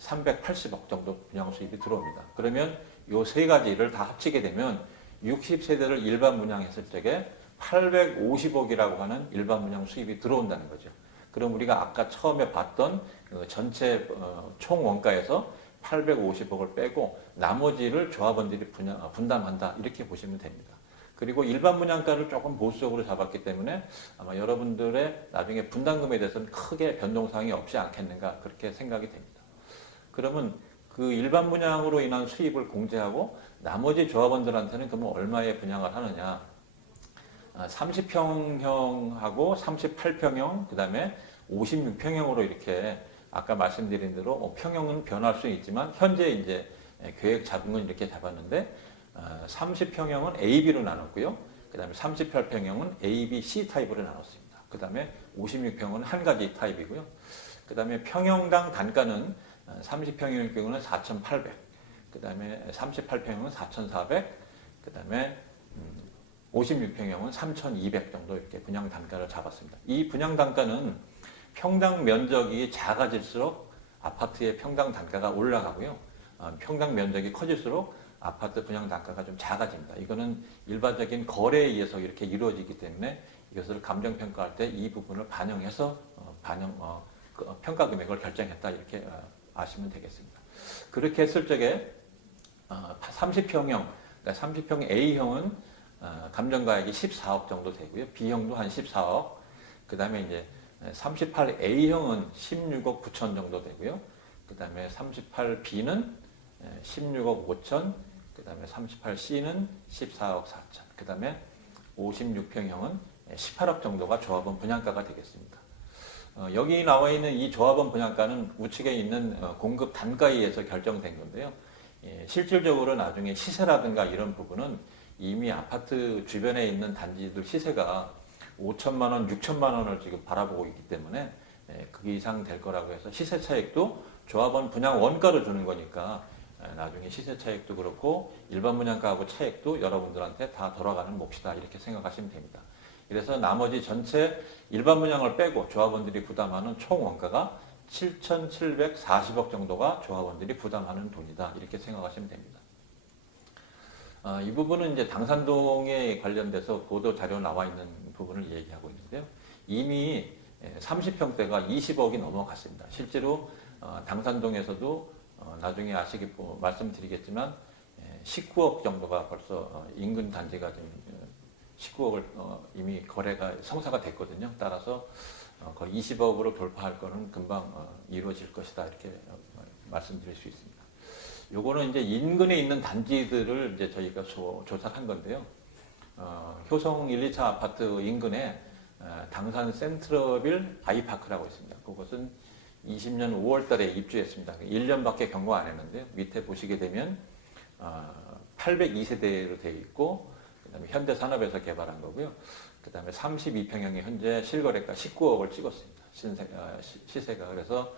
380억 정도 분양 수입이 들어옵니다. 그러면 이 세 가지를 다 합치게 되면 60세대를 일반 분양했을 적에 850억이라고 하는 일반 분양 수입이 들어온다는 거죠. 그럼 우리가 아까 처음에 봤던 전체 총 원가에서 850억을 빼고 나머지를 조합원들이 분담한다. 이렇게 보시면 됩니다. 그리고 일반 분양가를 조금 보수적으로 잡았기 때문에 아마 여러분들의 나중에 분담금에 대해서는 크게 변동사항이 없지 않겠는가 그렇게 생각이 됩니다. 그러면 그 일반 분양으로 인한 수입을 공제하고 나머지 조합원들한테는 그러면 얼마에 분양을 하느냐. 30평형하고 38평형, 그 다음에 56평형으로 이렇게 아까 말씀드린 대로 평형은 변할 수 있지만 현재 이제 계획 잡은 건 이렇게 잡았는데 30평형은 A, B로 나눴고요. 그 다음에 38평형은 A, B, C 타입으로 나눴습니다. 그 다음에 56평은 한 가지 타입이고요. 그 다음에 평형당 단가는 30평형의 경우는 4,800, 그 다음에 38평형은 4,400, 그 다음에 56평형은 3,200 정도 이렇게 분양 단가를 잡았습니다. 이 분양 단가는 평당 면적이 작아질수록 아파트의 평당 단가가 올라가고요. 평당 면적이 커질수록 아파트 분양 단가가 좀 작아집니다. 이거는 일반적인 거래에 의해서 이렇게 이루어지기 때문에 이것을 감정평가할 때 이 부분을 반영해서 평가 금액을 결정했다 이렇게 아시면 되겠습니다. 그렇게 했을 적에 30평형, 그러니까 30평 A형은 감정가액이 14억 정도 되고요. B형도 한 14억. 그 다음에 이제 38A형은 16억 9천 정도 되고요. 그 다음에 38B는 16억 5천, 그 다음에 38C는 14억 4천, 그 다음에 56평형은 18억 정도가 조합원 분양가가 되겠습니다. 여기 나와 있는 이 조합원 분양가는 우측에 있는 공급 단가에 의해서 결정된 건데요. 실질적으로 나중에 시세라든가 이런 부분은 이미 아파트 주변에 있는 단지들 시세가 5천만 원, 6천만 원을 지금 바라보고 있기 때문에 그 이상 될 거라고 해서 시세 차익도 조합원 분양 원가로 주는 거니까 나중에 시세 차익도 그렇고 일반 분양가하고 차익도 여러분들한테 다 돌아가는 몫이다 이렇게 생각하시면 됩니다. 그래서 나머지 전체 일반 분양을 빼고 조합원들이 부담하는 총 원가가 7,740억 정도가 조합원들이 부담하는 돈이다 이렇게 생각하시면 됩니다. 이 부분은 이제 당산동에 관련돼서 보도 자료 나와 있는 부분을 얘기하고 있는데요. 이미 30평대가 20억이 넘어갔습니다. 실제로 당산동에서도 나중에 말씀드리겠지만 19억 정도가 벌써 인근 단지가 좀 19억을 이미 거래가 성사가 됐거든요. 따라서 거의 20억으로 돌파할 거는 금방 이루어질 것이다 이렇게 말씀드릴 수 있습니다. 요거는 이제 인근에 있는 단지들을 이제 저희가 조사한 건데요. 효성 1, 2차 아파트 인근에 당산 센트러빌 아이파크라고 있습니다. 그것은 20년 5월 달에 입주했습니다. 1년밖에 경과 안 했는데요. 밑에 보시게 되면 802세대로 되어 있고 그다음에 현대산업에서 개발한 거고요. 그다음에 32평형이 현재 실거래가 19억을 찍었습니다. 시세가. 그래서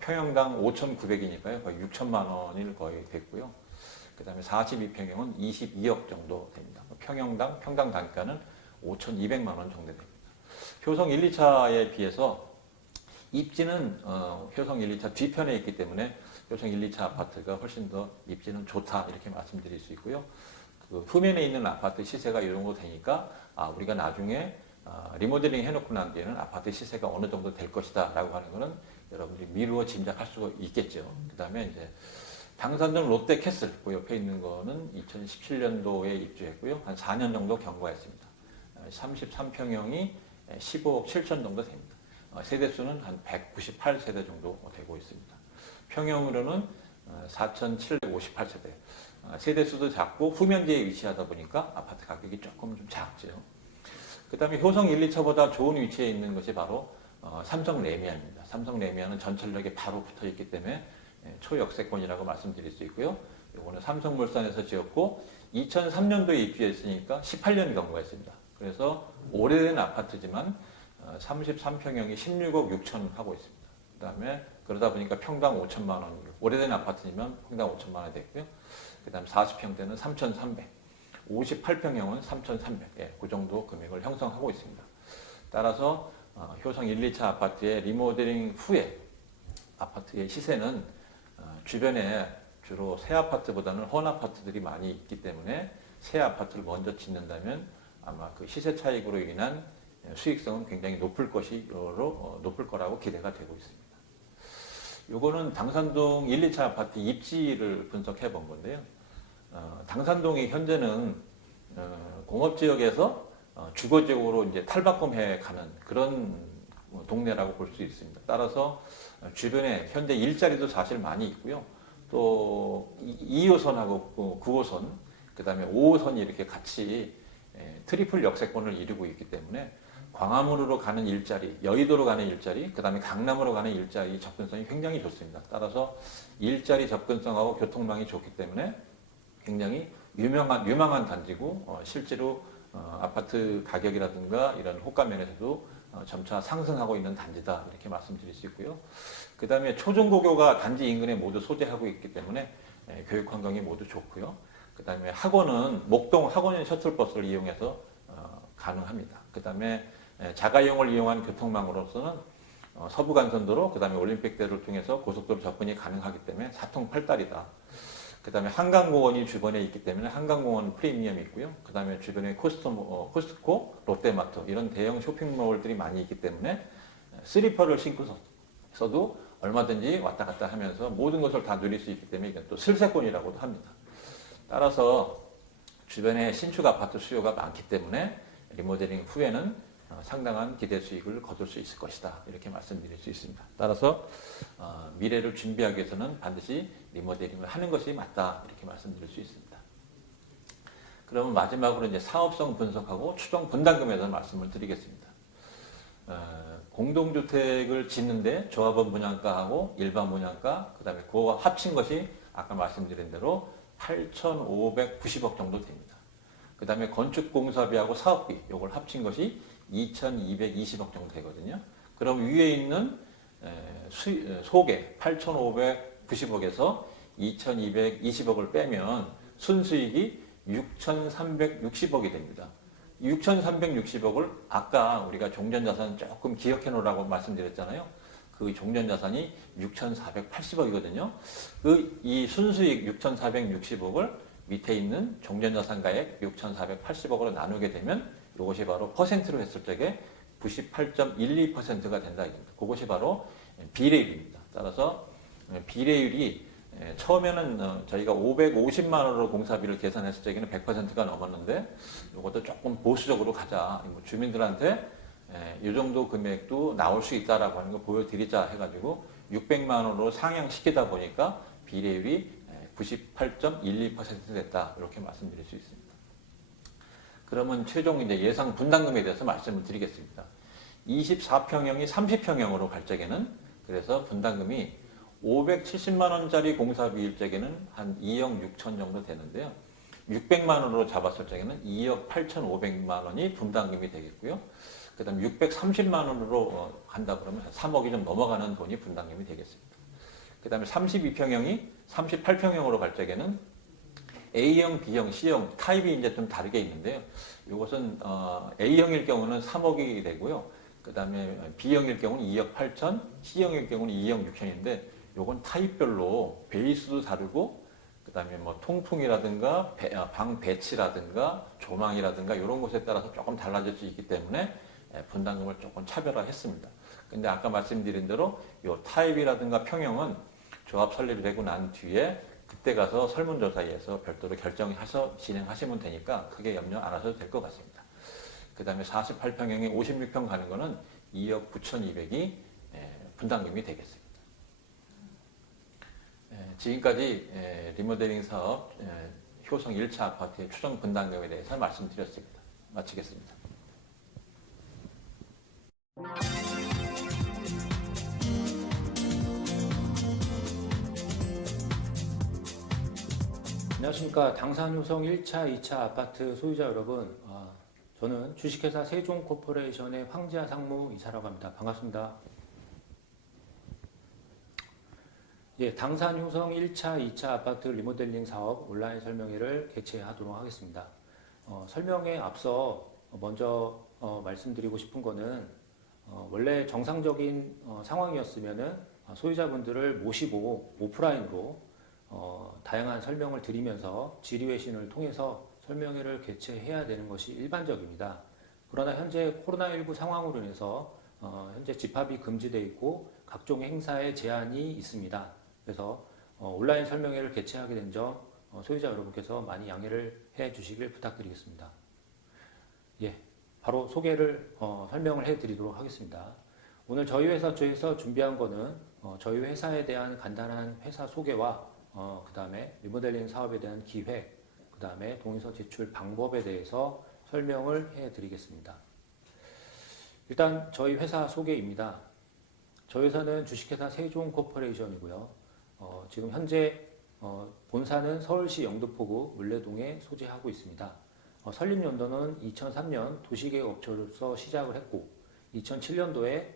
평형당 5,900이니까요. 거의 6천만 원이 거의 됐고요. 그다음에 42평형은 22억 정도 됩니다. 평당 단가는 5,200만 원 정도 됩니다. 효성 1, 2차에 비해서 입지는 효성 1, 2차 뒤편에 있기 때문에 효성 1, 2차 아파트가 훨씬 더 입지는 좋다 이렇게 말씀드릴 수 있고요. 그 후면에 있는 아파트 시세가 이 정도 되니까 우리가 나중에 리모델링 해놓고 난 뒤에는 아파트 시세가 어느 정도 될 것이다 라고 하는 거는 여러분들이 미루어 짐작할 수가 있겠죠. 그 다음에 이제 당산동 롯데캐슬 그 옆에 있는 거는 2017년도에 입주했고요. 한 4년 정도 경과했습니다. 33평형이 15억 7천 정도 됩니다. 세대수는 한 198세대 정도 되고 있습니다. 평형으로는 4,758세대. 세대수도 작고 후면지에 위치하다 보니까 아파트 가격이 조금 좀 작죠. 그 다음에 효성 1, 2차보다 좋은 위치에 있는 것이 바로 삼성 레미안입니다. 삼성 레미안은 전철역에 바로 붙어 있기 때문에 초역세권이라고 말씀드릴 수 있고요. 이거는 삼성물산에서 지었고 2003년도에 입주했으니까 18년 경과했습니다. 그래서 오래된 아파트지만 33평형이 16억 6천 하고 있습니다. 그 다음에 그러다 보니까 평당 5천만 원, 오래된 아파트지만 평당 5천만 원이 됐고요. 그 다음 40평대는 3,300, 58평형은 3,300, 그 정도 금액을 형성하고 있습니다. 따라서 효성 1, 2차 아파트의 리모델링 후에 아파트의 시세는 주변에 주로 새 아파트보다는 헌 아파트들이 많이 있기 때문에 새 아파트를 먼저 짓는다면 아마 그 시세 차익으로 인한 수익성은 굉장히 높을 거라고 기대가 되고 있습니다. 요거는 당산동 1, 2차 아파트 입지를 분석해 본 건데요. 당산동이 현재는 공업지역에서 주거지역으로 이제 탈바꿈해 가는 그런 동네라고 볼 수 있습니다. 따라서 주변에 현재 일자리도 사실 많이 있고요. 또 2호선하고 9호선, 그 다음에 5호선이 이렇게 같이 트리플 역세권을 이루고 있기 때문에 광화문으로 가는 일자리, 여의도로 가는 일자리, 그 다음에 강남으로 가는 일자리 접근성이 굉장히 좋습니다. 따라서 일자리 접근성하고 교통망이 좋기 때문에 굉장히 유망한 단지고 실제로 아파트 가격이라든가 이런 호가면에서도 점차 상승하고 있는 단지다 이렇게 말씀드릴 수 있고요. 그 다음에 초중고교가 단지 인근에 모두 소재하고 있기 때문에 교육 환경이 모두 좋고요. 그 다음에 학원은 목동 학원인 셔틀버스를 이용해서 가능합니다. 그 다음에 자가용을 이용한 교통망으로서는 서부간선도로 그 다음에 올림픽대로를 통해서 고속도로 접근이 가능하기 때문에 사통팔달이다. 그 다음에 한강공원이 주변에 있기 때문에 한강공원 프리미엄이 있고요. 그 다음에 주변에 코스트코, 롯데마트 이런 대형 쇼핑몰들이 많이 있기 때문에 슬리퍼를 신고 써도 얼마든지 왔다 갔다 하면서 모든 것을 다 누릴 수 있기 때문에 이건 또 슬세권이라고도 합니다. 따라서 주변에 신축 아파트 수요가 많기 때문에 리모델링 후에는 상당한 기대 수익을 거둘 수 있을 것이다. 이렇게 말씀드릴 수 있습니다. 따라서 미래를 준비하기 위해서는 반드시 리모델링을 하는 것이 맞다. 이렇게 말씀드릴 수 있습니다. 그러면 마지막으로 이제 사업성 분석하고 추정 분담금에 대해서 말씀을 드리겠습니다. 공동주택을 짓는데 조합원 분양가하고 일반 분양가, 그 다음에 그거와 합친 것이 아까 말씀드린 대로 8,590억 정도 됩니다. 그 다음에 건축공사비하고 사업비, 이걸 합친 것이 2,220억 정도 되거든요. 그럼 위에 있는 소개 8,590억에서 2,220억을 빼면 순수익이 6,360억이 됩니다. 6,360억을 아까 우리가 종전자산 조금 기억해 놓으라고 말씀드렸잖아요. 그 종전자산이 6,480억이거든요. 이 순수익 6,460억을 밑에 있는 종전자산가액 6,480억으로 나누게 되면 이것이 바로 퍼센트로 했을 적에 98.12%가 된다. 그것이 바로 비례율입니다. 따라서 비례율이 처음에는 저희가 550만 원으로 공사비를 계산했을 적에는 100%가 넘었는데 이것도 조금 보수적으로 가자. 주민들한테 이 정도 금액도 나올 수 있다라고 하는 거 보여드리자 해가지고 600만 원으로 상향시키다 보니까 비례율이 98.12% 됐다. 이렇게 말씀드릴 수 있습니다. 그러면 최종 이제 예상 분담금에 대해서 말씀을 드리겠습니다. 24평형이 30평형으로 갈 적에는 그래서 분담금이 570만 원짜리 공사비일 적에는 한 2억 6천 정도 되는데요. 600만 원으로 잡았을 적에는 2억 8,500만 원이 분담금이 되겠고요. 그 다음에 630만 원으로 간다 그러면 3억이 좀 넘어가는 돈이 분담금이 되겠습니다. 그 다음에 32평형이 38평형으로 갈 적에는 A형, B형, C형 타입이 이제 좀 다르게 있는데요. 이것은 A형일 경우는 3억이 되고요. 그 다음에 B형일 경우는 2억 8천, C형일 경우는 2억 6천인데 요건 타입별로 베이스도 다르고 그 다음에 뭐 통풍이라든가 방 배치라든가 조망이라든가 이런 것에 따라서 조금 달라질 수 있기 때문에 분담금을 조금 차별화했습니다. 근데 아까 말씀드린 대로 요 타입이라든가 평형은 조합 설립이 되고 난 뒤에 그때 가서 설문조사에서 별도로 결정해서 진행하시면 되니까 크게 염려 안 하셔도 될 것 같습니다. 그 다음에 48평형이 56평 가는 거는 2억 9,200이 분담금이 되겠습니다. 지금까지 리모델링 사업 효성 1차 아파트의 추정 분담금에 대해서 말씀드렸습니다. 마치겠습니다. 안녕하십니까. 당산효성 1차, 2차 아파트 소유자 여러분. 저는 주식회사 세종코퍼레이션의 황지하 상무이사라고 합니다. 반갑습니다. 예, 당산효성 1차, 2차 아파트 리모델링 사업 온라인 설명회를 개최하도록 하겠습니다. 설명에 앞서 먼저 말씀드리고 싶은 거는 원래 정상적인 상황이었으면은 소유자분들을 모시고 오프라인으로 다양한 설명을 드리면서 질의회신을 통해서 설명회를 개최해야 되는 것이 일반적입니다. 그러나 현재 코로나19 상황으로 인해서 현재 집합이 금지되어 있고 각종 행사에 제한이 있습니다. 그래서 온라인 설명회를 개최하게 된 점 소유자 여러분께서 많이 양해를 해 주시길 부탁드리겠습니다. 예, 바로 소개를 설명을 해 드리도록 하겠습니다. 오늘 저희 회사 쪽에서 준비한 거는 저희 회사에 대한 간단한 회사 소개와 그 다음에 리모델링 사업에 대한 기획, 그 다음에 동의서 제출 방법에 대해서 설명을 해 드리겠습니다. 일단 저희 회사 소개입니다. 저희 회사는 주식회사 세종코퍼레이션이고요. 지금 현재 본사는 서울시 영등포구 물레동에 소재하고 있습니다. 설립 연도는 2003년 도시계획업체로서 시작을 했고 2007년도에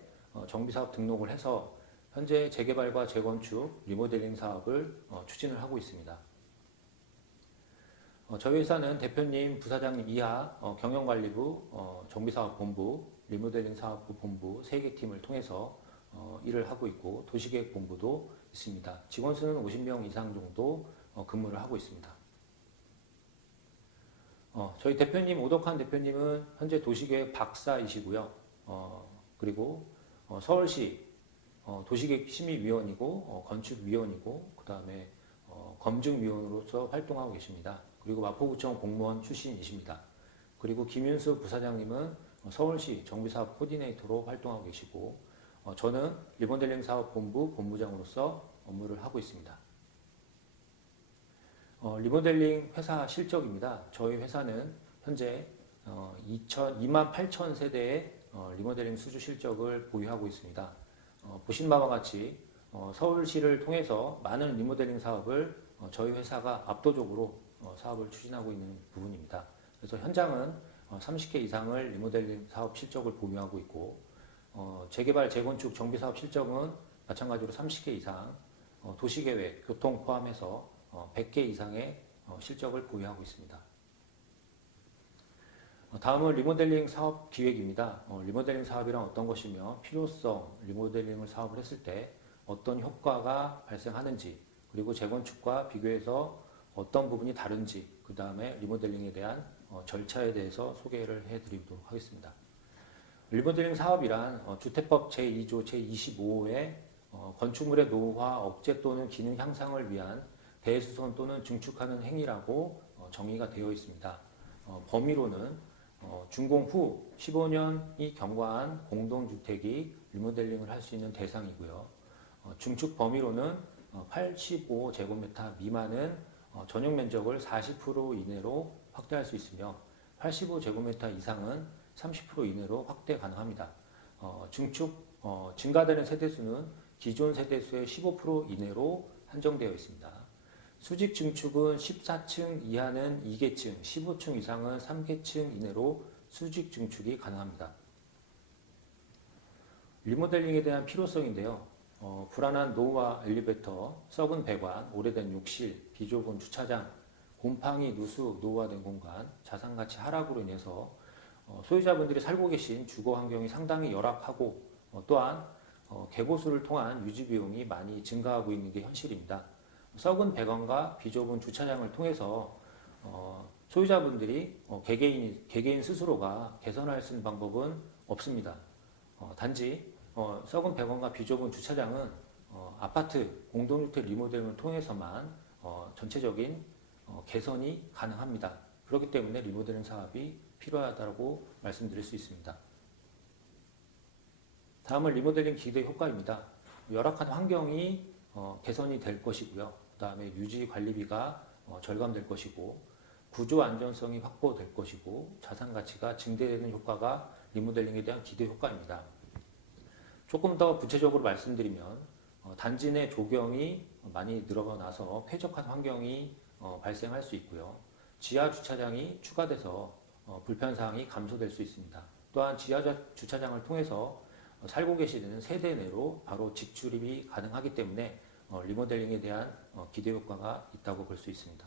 정비사업 등록을 해서 현재 재개발과 재건축, 리모델링 사업을 추진을 하고 있습니다. 저희 회사는 대표님, 부사장님 이하 경영관리부, 정비사업본부, 리모델링 사업부 본부 3개 팀을 통해서 일을 하고 있고 도시계획본부도 있습니다. 직원 수는 50명 이상 정도 근무를 하고 있습니다. 저희 대표님, 오덕환 대표님은 현재 도시계획 박사이시고요. 그리고 서울시 도시계획 심의위원이고 건축위원이고 그 다음에 검증위원으로서 활동하고 계십니다. 그리고 마포구청 공무원 출신이십니다. 그리고 김윤수 부사장님은 서울시 정비사업 코디네이터로 활동하고 계시고 저는 리모델링 사업본부 본부장으로서 업무를 하고 있습니다. 리모델링 회사 실적입니다. 저희 회사는 현재 28,000세대의 리모델링 수주 실적을 보유하고 있습니다. 보신 바와 같이 서울시를 통해서 많은 리모델링 사업을 저희 회사가 압도적으로 사업을 추진하고 있는 부분입니다. 그래서 현장은 30개 이상을 리모델링 사업 실적을 보유하고 있고 재개발, 재건축, 정비사업 실적은 마찬가지로 30개 이상, 도시계획, 교통 포함해서 100개 이상의 실적을 보유하고 있습니다. 다음은 리모델링 사업 기획입니다. 리모델링 사업이란 어떤 것이며 필요성, 리모델링을 사업을 했을 때 어떤 효과가 발생하는지, 그리고 재건축과 비교해서 어떤 부분이 다른지, 그 다음에 리모델링에 대한 절차에 대해서 소개를 해드리도록 하겠습니다. 리모델링 사업이란 주택법 제2조 제25호의 건축물의 노후화 억제 또는 기능 향상을 위한 대수선 또는 증축하는 행위라고 정의가 되어 있습니다. 범위로는 준공 후 15년이 경과한 공동주택이 리모델링을 할 수 있는 대상이고요. 증축 범위로는 85제곱미터 미만은 전용 면적을 40% 이내로 확대할 수 있으며 85제곱미터 이상은 30% 이내로 확대 가능합니다. 증가되는 세대수는 기존 세대수의 15% 이내로 한정되어 있습니다. 수직 증축은 14층 이하는 2계층, 15층 이상은 3계층 이내로 수직 증축이 가능합니다. 리모델링에 대한 필요성인데요. 불안한 노후화 엘리베이터, 썩은 배관, 오래된 욕실, 비좁은 주차장, 곰팡이, 누수, 노후화된 공간, 자산가치 하락으로 인해서 소유자분들이 살고 계신 주거 환경이 상당히 열악하고 또한 개보수를 통한 유지 비용이 많이 증가하고 있는 게 현실입니다. 썩은 배관과 비좁은 주차장을 통해서 소유자분들이 개개인 스스로가 개선할 수 있는 방법은 없습니다. 단지 썩은 배관과 비좁은 주차장은 아파트 공동주택 리모델링을 통해서만 전체적인 개선이 가능합니다. 그렇기 때문에 리모델링 사업이 필요하다고 말씀드릴 수 있습니다. 다음은 리모델링 기대 효과입니다. 열악한 환경이 개선이 될 것이고요. 그 다음에 유지 관리비가 절감될 것이고 구조 안전성이 확보될 것이고 자산 가치가 증대되는 효과가 리모델링에 대한 기대 효과입니다. 조금 더 구체적으로 말씀드리면 단지 내 조경이 많이 늘어나서 쾌적한 환경이 발생할 수 있고요. 지하 주차장이 추가돼서 불편사항이 감소될 수 있습니다. 또한 지하 주차장을 통해서 살고 계시는 세대 내로 바로 직출입이 가능하기 때문에 리모델링에 대한 기대 효과가 있다고 볼 수 있습니다.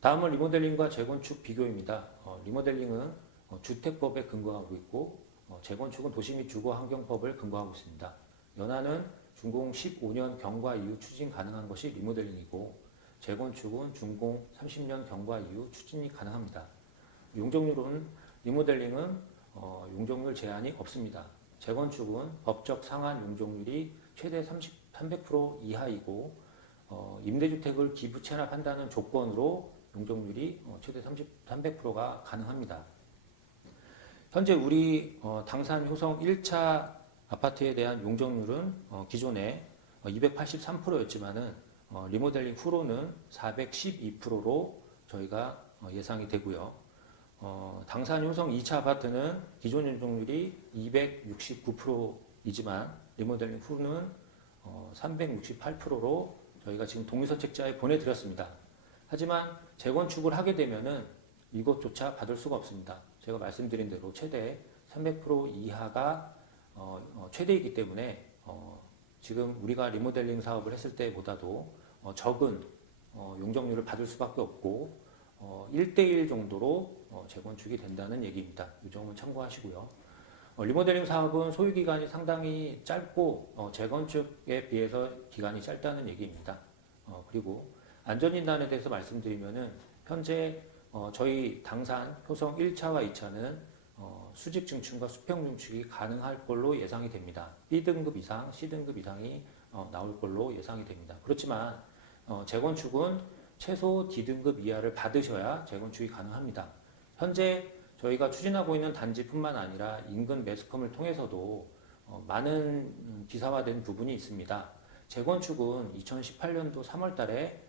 다음은 리모델링과 재건축 비교입니다. 리모델링은 주택법에 근거하고 있고 재건축은 도시 및 주거환경법을 근거하고 있습니다. 연한은 준공 15년 경과 이후 추진 가능한 것이 리모델링이고 재건축은 준공 30년 경과 이후 추진이 가능합니다. 용적률은 리모델링은 용적률 제한이 없습니다. 재건축은 법적 상한 용적률이 최대 300% 이하이고 임대주택을 기부 체납한다는 조건으로 용적률이 최대 300%가 가능합니다. 현재 우리 당산 효성 1차 아파트에 대한 용적률은 기존에 283%였지만은 리모델링 후로는 412%로 저희가 예상이 되고요. 당산 효성 2차 아파트는 기존 용적률이 269%이지만 리모델링 후는 368%로 저희가 지금 동의선택자에 보내드렸습니다. 하지만 재건축을 하게 되면은 이것조차 받을 수가 없습니다. 제가 말씀드린 대로 최대 300% 이하가 최대이기 때문에 지금 우리가 리모델링 사업을 했을 때보다도 적은 용적률을 받을 수밖에 없고 1대1 정도로 재건축이 된다는 얘기입니다. 이 점은 참고하시고요. 리모델링 사업은 소유기간이 상당히 짧고 재건축에 비해서 기간이 짧다는 얘기입니다. 그리고 안전진단에 대해서 말씀드리면은 현재 저희 당산 효성 1차와 2차는 수직 증축과 수평 증축이 가능할 걸로 예상이 됩니다. B등급 이상, C등급 이상이 나올 걸로 예상이 됩니다. 그렇지만 재건축은 최소 D등급 이하를 받으셔야 재건축이 가능합니다. 현재 저희가 추진하고 있는 단지뿐만 아니라 인근 매스컴을 통해서도 많은 기사화된 부분이 있습니다. 재건축은 2018년도 3월 달에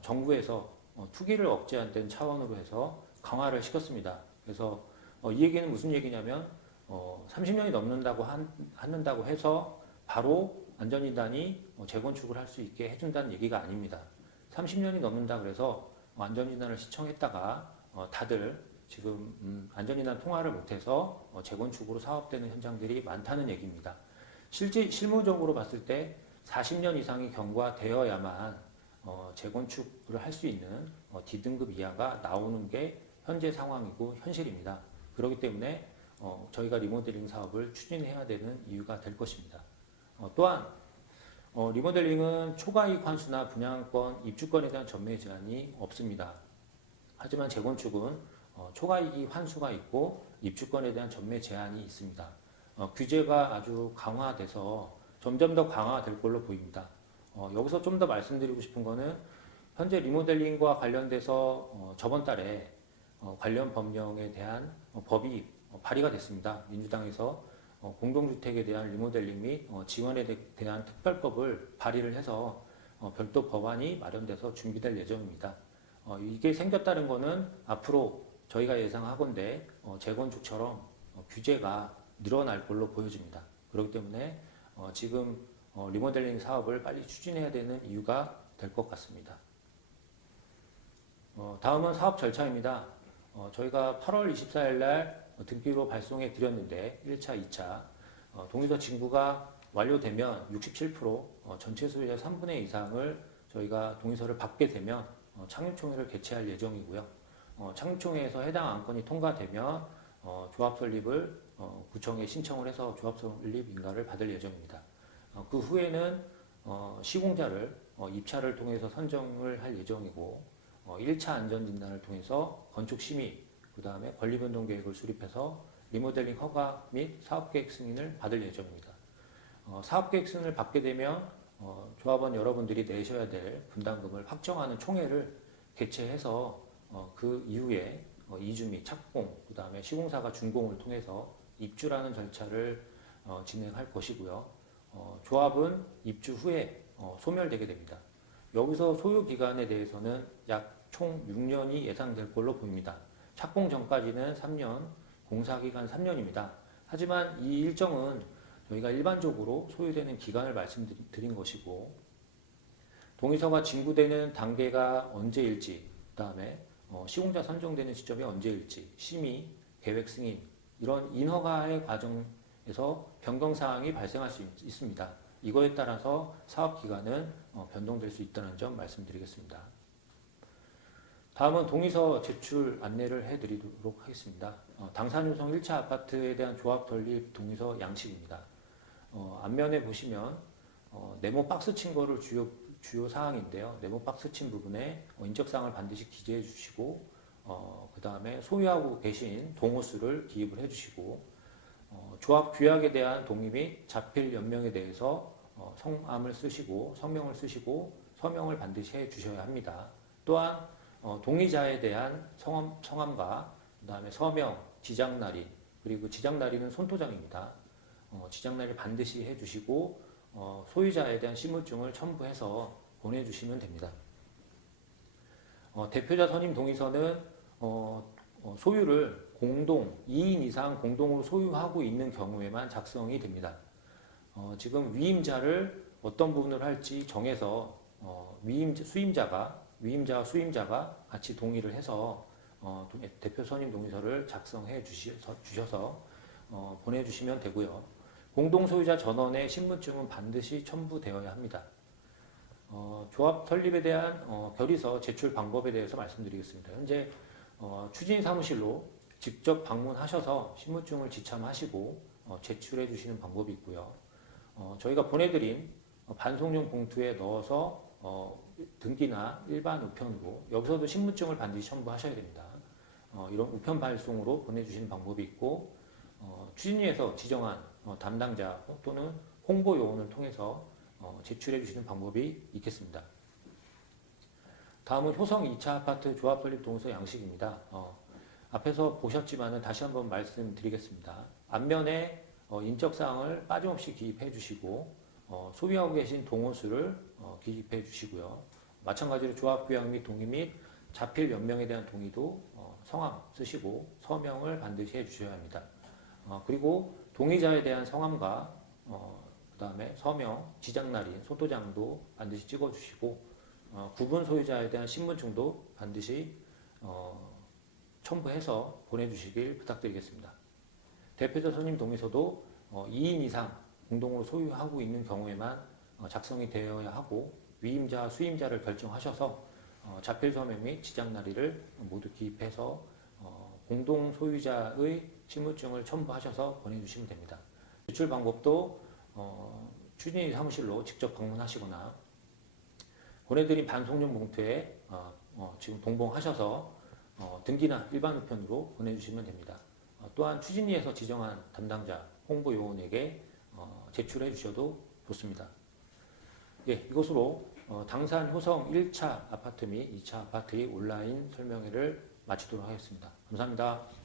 정부에서 투기를 억제하는 차원으로 해서 강화를 시켰습니다. 그래서 이 얘기는 무슨 얘기냐면 30년이 넘는다고 해서 바로 안전진단이 재건축을 할 수 있게 해준다는 얘기가 아닙니다. 30년이 넘는다 그래서 안전진단을 시청했다가 다들 지금 안전진단 통과를 못해서 재건축으로 사업되는 현장들이 많다는 얘기입니다. 실무적으로 봤을 때 40년 이상이 경과되어야만 재건축을 할 수 있는 D등급 이하가 나오는 게 현재 상황이고 현실입니다. 그렇기 때문에 저희가 리모델링 사업을 추진해야 되는 이유가 될 것입니다. 또한 리모델링은 초과이익 환수나 분양권, 입주권에 대한 전매 제한이 없습니다. 하지만 재건축은 초과이익 환수가 있고 입주권에 대한 전매 제한이 있습니다. 규제가 아주 강화돼서 점점 더 강화될 걸로 보입니다. 여기서 좀 더 말씀드리고 싶은 거는 현재 리모델링과 관련돼서 저번 달에 관련 법령에 대한 법이 발의가 됐습니다. 민주당에서 공동주택에 대한 리모델링 및 지원에 대한 특별법을 발의를 해서 별도 법안이 마련돼서 준비될 예정입니다. 이게 생겼다는 거는 앞으로 저희가 예상하건대 재건축처럼 규제가 늘어날 걸로 보여집니다. 그렇기 때문에 지금 리모델링 사업을 빨리 추진해야 되는 이유가 될 것 같습니다. 다음은 사업 절차입니다. 저희가 8월 24일 날 등기로 발송해 드렸는데 1차, 2차 동의서 진구가 완료되면 67% 전체 소유자 3분의 2 이상을 저희가 동의서를 받게 되면 창립총회를 개최할 예정이고요. 창립총회에서 해당 안건이 통과되면 조합 설립을 구청에 신청을 해서 조합 설립 인가를 받을 예정입니다. 그 후에는 시공자를 입찰을 통해서 선정을 할 예정이고 1차 안전진단을 통해서 건축심의, 그 다음에 권리변동계획을 수립해서 리모델링 허가 및 사업계획 승인을 받을 예정입니다. 사업계획 승인을 받게 되면 조합원 여러분들이 내셔야 될 분담금을 확정하는 총회를 개최해서 그 이후에 이주 및 착공, 그 다음에 시공사가 준공을 통해서 입주라는 절차를 진행할 것이고요. 조합은 입주 후에 소멸되게 됩니다. 여기서 소요 기간에 대해서는 약 총 6년이 예상될 걸로 보입니다. 착공 전까지는 3년, 공사 기간 3년입니다. 하지만 이 일정은 저희가 일반적으로 소요되는 기간을 말씀드린 것이고 동의서가 진구되는 단계가 언제일지, 그 다음에 시공자 선정되는 시점이 언제일지, 심의, 계획 승인 이런 인허가의 과정에서 변경사항이 발생할 수 있습니다. 이거에 따라서 사업기간은 변동될 수 있다는 점 말씀드리겠습니다. 다음은 동의서 제출 안내를 해드리도록 하겠습니다. 당산효성 1차 아파트에 대한 조합 설립 동의서 양식입니다. 앞면에 보시면 네모 박스 친 거를 주요 사항인데요. 네모 박스 친 부분에 인적사항을 반드시 기재해 주시고 그 다음에 소유하고 계신 동호수를 기입을 해 주시고 조합 규약에 대한 동의 및 자필 연명에 대해서 성함을 쓰시고 성명을 쓰시고 서명을 반드시 해 주셔야 합니다. 또한 동의자에 대한 성함과 그 다음에 서명, 지장날인, 그리고 지장날인은 손토장입니다. 지장날인 반드시 해주시고 소유자에 대한 신분증을 첨부해서 보내주시면 됩니다. 대표자 선임 동의서는 소유를 2인 이상 공동으로 소유하고 있는 경우에만 작성이 됩니다. 지금 위임자를 어떤 부분을 할지 정해서 위임자와 수임자가 같이 동의를 해서 대표 선임 동의서를 작성해 주셔서 보내주시면 되고요. 공동소유자 전원의 신분증은 반드시 첨부되어야 합니다. 조합 설립에 대한 결의서 제출 방법에 대해서 말씀드리겠습니다. 현재 추진 사무실로 직접 방문하셔서 신분증을 지참하시고 제출해 주시는 방법이 있고요. 저희가 보내드린 반송용 봉투에 넣어서 등기나 일반 우편으로 여기서도 신분증을 반드시 첨부하셔야 됩니다. 이런 우편 발송으로 보내주시는 방법이 있고 추진위에서 지정한 담당자 또는 홍보 요원을 통해서 제출해 주시는 방법이 있겠습니다. 다음은 효성 2차 아파트 조합 설립 동의서 양식입니다. 앞에서 보셨지만 다시 한번 말씀드리겠습니다. 앞면에 인적사항을 빠짐없이 기입해 주시고 소유하고 계신 동호수를 기입해 주시고요. 마찬가지로 조합규약 및 동의 및 자필 연명에 대한 동의도 성함 쓰시고 서명을 반드시 해주셔야 합니다. 그리고 동의자에 대한 성함과 그 다음에 서명, 지장날인, 소도장도 반드시 찍어주시고 구분 소유자에 대한 신분증도 반드시 첨부해서 보내주시길 부탁드리겠습니다. 대표자 선임 동의서도 2인 이상 공동으로 소유하고 있는 경우에만 작성이 되어야 하고 위임자, 수임자를 결정하셔서 자필 서명 및 지장 날일을 모두 기입해서 공동 소유자의 신분증을 첨부하셔서 보내주시면 됩니다. 제출 방법도 추진위 사무실로 직접 방문하시거나 보내드린 반송용 봉투에 지금 동봉하셔서 등기나 일반 우편으로 보내주시면 됩니다. 또한 추진위에서 지정한 담당자 홍보 요원에게 제출해 주셔도 좋습니다. 예, 이것으로 당산 효성 1차 아파트 및 2차 아파트의 온라인 설명회를 마치도록 하겠습니다. 감사합니다.